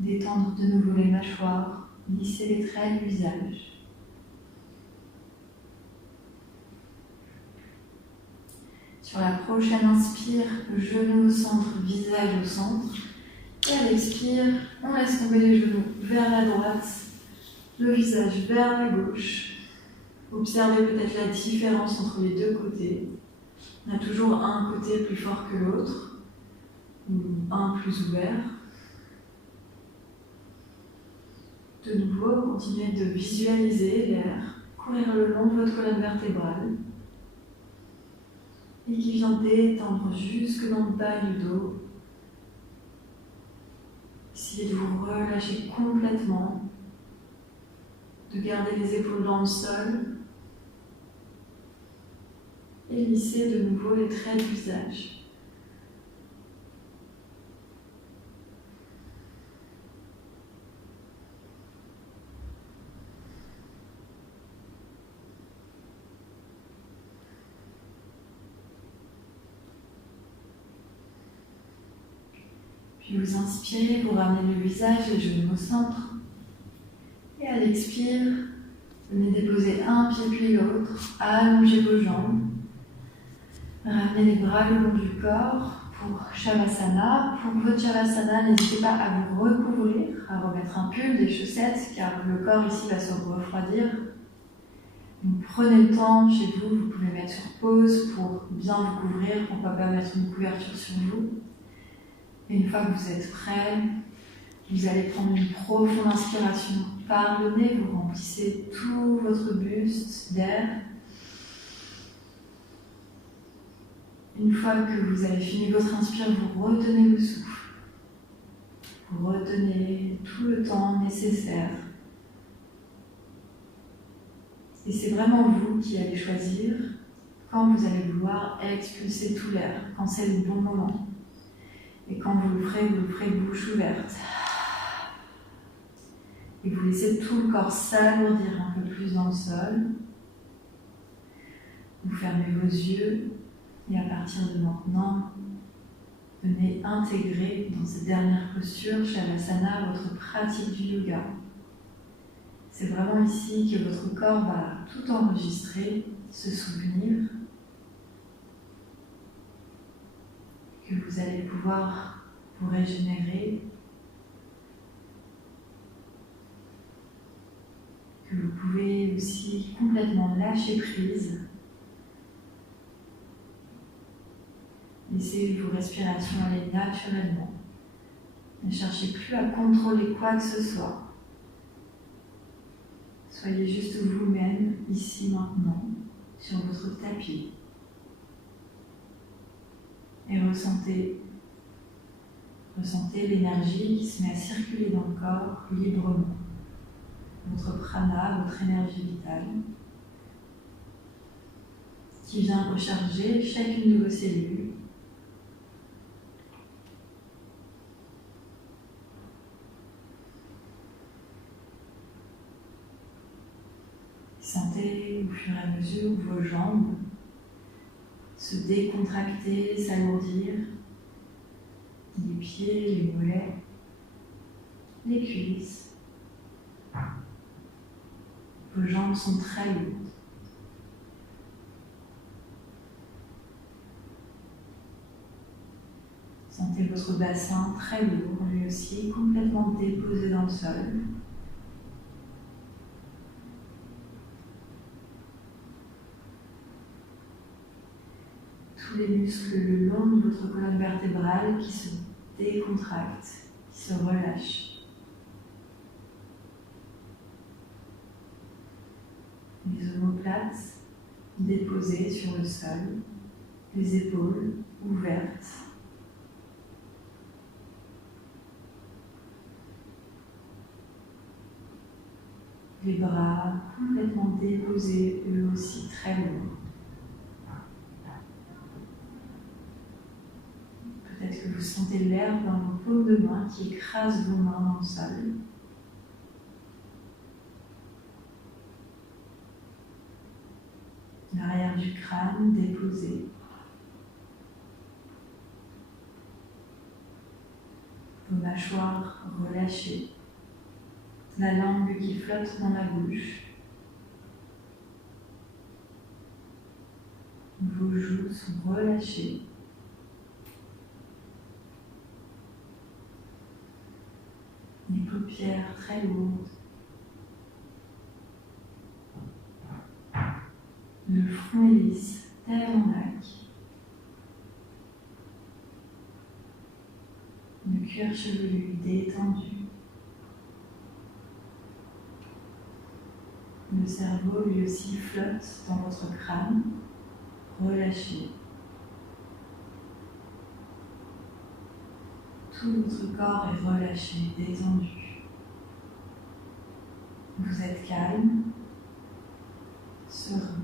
Détendre de nouveau les mâchoires, lisser les traits du visage. Sur la prochaine inspire, genou au centre, visage au centre. Et à l'expire, on laisse tomber les genoux vers la droite, le visage vers la gauche. Observez peut-être la différence entre les deux côtés. On a toujours un côté plus fort que l'autre, ou un plus ouvert. De nouveau, continuez de visualiser l'air courir le long de votre colonne vertébrale et qui vient détendre jusque dans le bas du dos. Essayez de vous relâcher complètement, de garder les épaules dans le sol et lisser de nouveau les traits du visage. Puis vous inspirez, vous ramenez le visage et les genoux au centre. Et à l'expire, venez déposer un pied puis l'autre, allongez vos jambes. Ramenez les bras le long du corps pour Shavasana. Pour votre Shavasana, n'hésitez pas à vous recouvrir, à remettre un pull, des chaussettes, car le corps ici va se refroidir. Donc, prenez le temps chez vous, vous pouvez mettre sur pause pour bien vous couvrir, pourquoi pas mettre une couverture sur vous. Et une fois que vous êtes prêt, vous allez prendre une profonde inspiration par le nez, vous remplissez tout votre buste d'air. Une fois que vous avez fini votre inspire, vous retenez le souffle. Vous retenez tout le temps nécessaire. Et c'est vraiment vous qui allez choisir quand vous allez vouloir expulser tout l'air, quand c'est le bon moment. Et quand vous le ferez bouche ouverte. Et vous laissez tout le corps s'alourdir un peu plus dans le sol. Vous fermez vos yeux et à partir de maintenant, venez intégrer dans cette dernière posture, Shavasana, votre pratique du yoga. C'est vraiment ici que votre corps va tout enregistrer, se souvenir, que vous allez pouvoir vous régénérer, que vous pouvez aussi complètement lâcher prise. Laissez vos respirations aller naturellement. Ne cherchez plus à contrôler quoi que ce soit. Soyez juste vous-même, ici, maintenant, sur votre tapis. Et ressentez l'énergie qui se met à circuler dans le corps librement. Votre prana, votre énergie vitale, qui vient recharger chacune de vos cellules. Sentez au fur et à mesure vos jambes se décontracter, s'alourdir, les pieds, les mollets, les cuisses. Vos jambes sont très lourdes. Sentez votre bassin très lourd, lui aussi complètement déposé dans le sol. Tous les muscles le long de votre colonne vertébrale qui se décontractent, qui se relâchent. Les omoplates déposées sur le sol, les épaules ouvertes. Les bras complètement déposés, eux aussi très lourds. Peut-être que vous sentez l'air dans vos paumes de main qui écrase vos mains dans le sol. L'arrière du crâne déposé. Vos mâchoires relâchées. La langue qui flotte dans la bouche. Vos joues sont relâchées. Les paupières très lourdes. Le front est lisse, tel un lac. Le cuir chevelu détendu. Le cerveau lui aussi flotte dans votre crâne, relâché. Tout votre corps est relâché, détendu. Vous êtes calme, serein.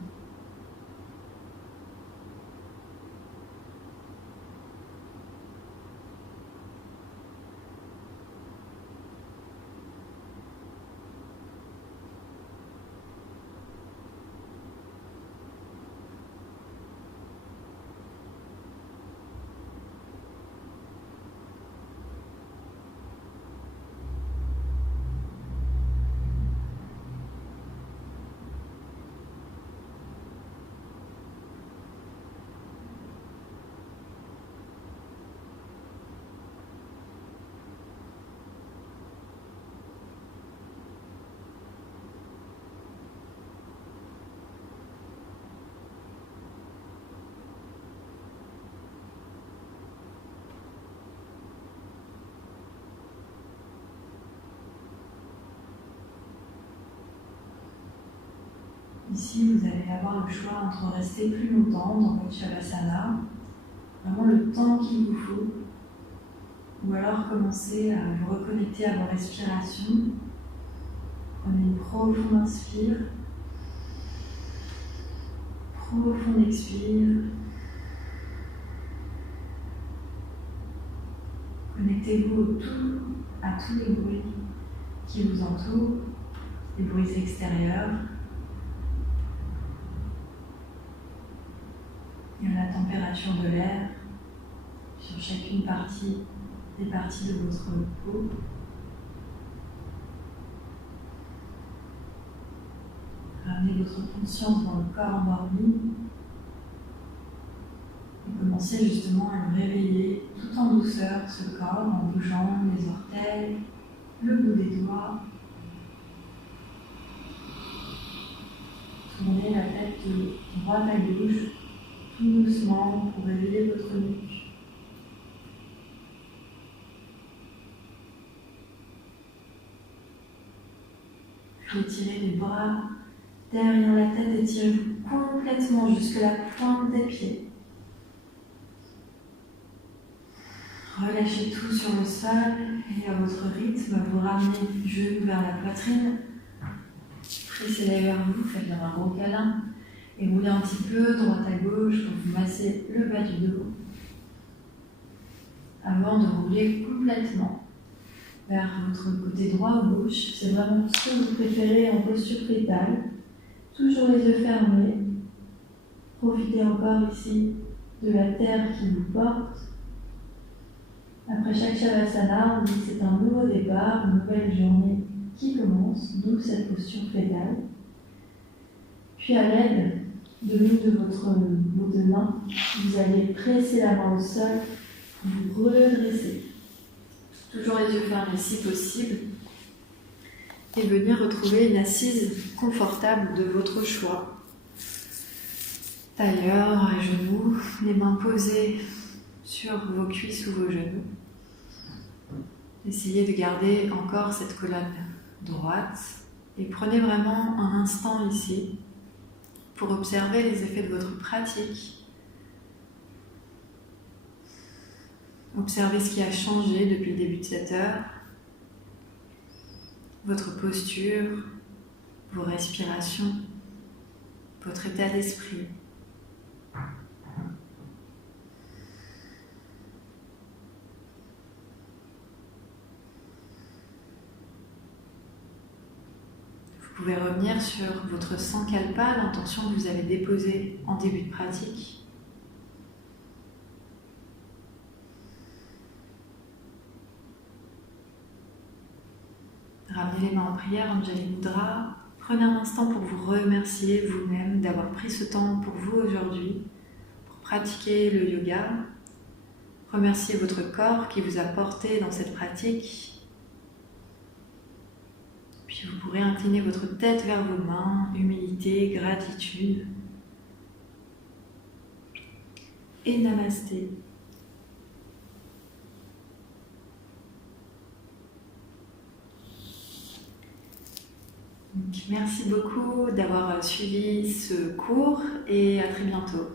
Ici, vous allez avoir le choix entre rester plus longtemps dans votre Shavasana, vraiment le temps qu'il vous faut, ou alors commencer à vous reconnecter à vos respirations. Prenez une profonde inspire, profonde expire. Connectez-vous à tous les bruits qui vous entourent, les bruits extérieurs, et à la température de l'air sur chacune des parties de votre peau. Ramenez votre conscience dans le corps endormi et commencez justement à le réveiller tout en douceur, ce corps, en bougeant les orteils, le bout des doigts. Tournez la tête de droite à gauche, tout doucement pour réveiller votre nuque. Puis étirez les bras derrière la tête, étirez-vous complètement jusque la pointe des pieds. Relâchez tout sur le sol et à votre rythme, vous ramenez les genoux vers la poitrine. Pressez-les vers vous, faites un gros câlin et roulez un petit peu droite à gauche pour vous masser le bas du dos avant de rouler complètement vers votre côté droit ou gauche. C'est vraiment ce que vous préférez en posture fétale. Toujours les yeux fermés. Profitez encore ici de la terre qui vous porte. Après chaque Shavasana, on dit que c'est un nouveau départ, une nouvelle journée qui commence, d'où cette posture fétale. Puis à l'aide de l'une de vos deux mains, vous allez presser la main au sol, vous redresser. Toujours les yeux fermés si possible. Et venir retrouver une assise confortable de votre choix. Tailleur, à genoux, les mains posées sur vos cuisses ou vos genoux. Essayez de garder encore cette colonne droite et prenez vraiment un instant ici pour observer les effets de votre pratique. Observez ce qui a changé depuis le début de cette heure, votre posture, vos respirations, votre état d'esprit. Vous pouvez revenir sur votre sankalpa, l'intention que vous avez déposée en début de pratique. Ramenez les mains en prière, Anjali Mudra. Prenez un instant pour vous remercier vous-même d'avoir pris ce temps pour vous aujourd'hui, pour pratiquer le yoga. Remerciez votre corps qui vous a porté dans cette pratique. Puis vous pourrez incliner votre tête vers vos mains, humilité, gratitude. Et namasté. Donc, merci beaucoup d'avoir suivi ce cours et à très bientôt.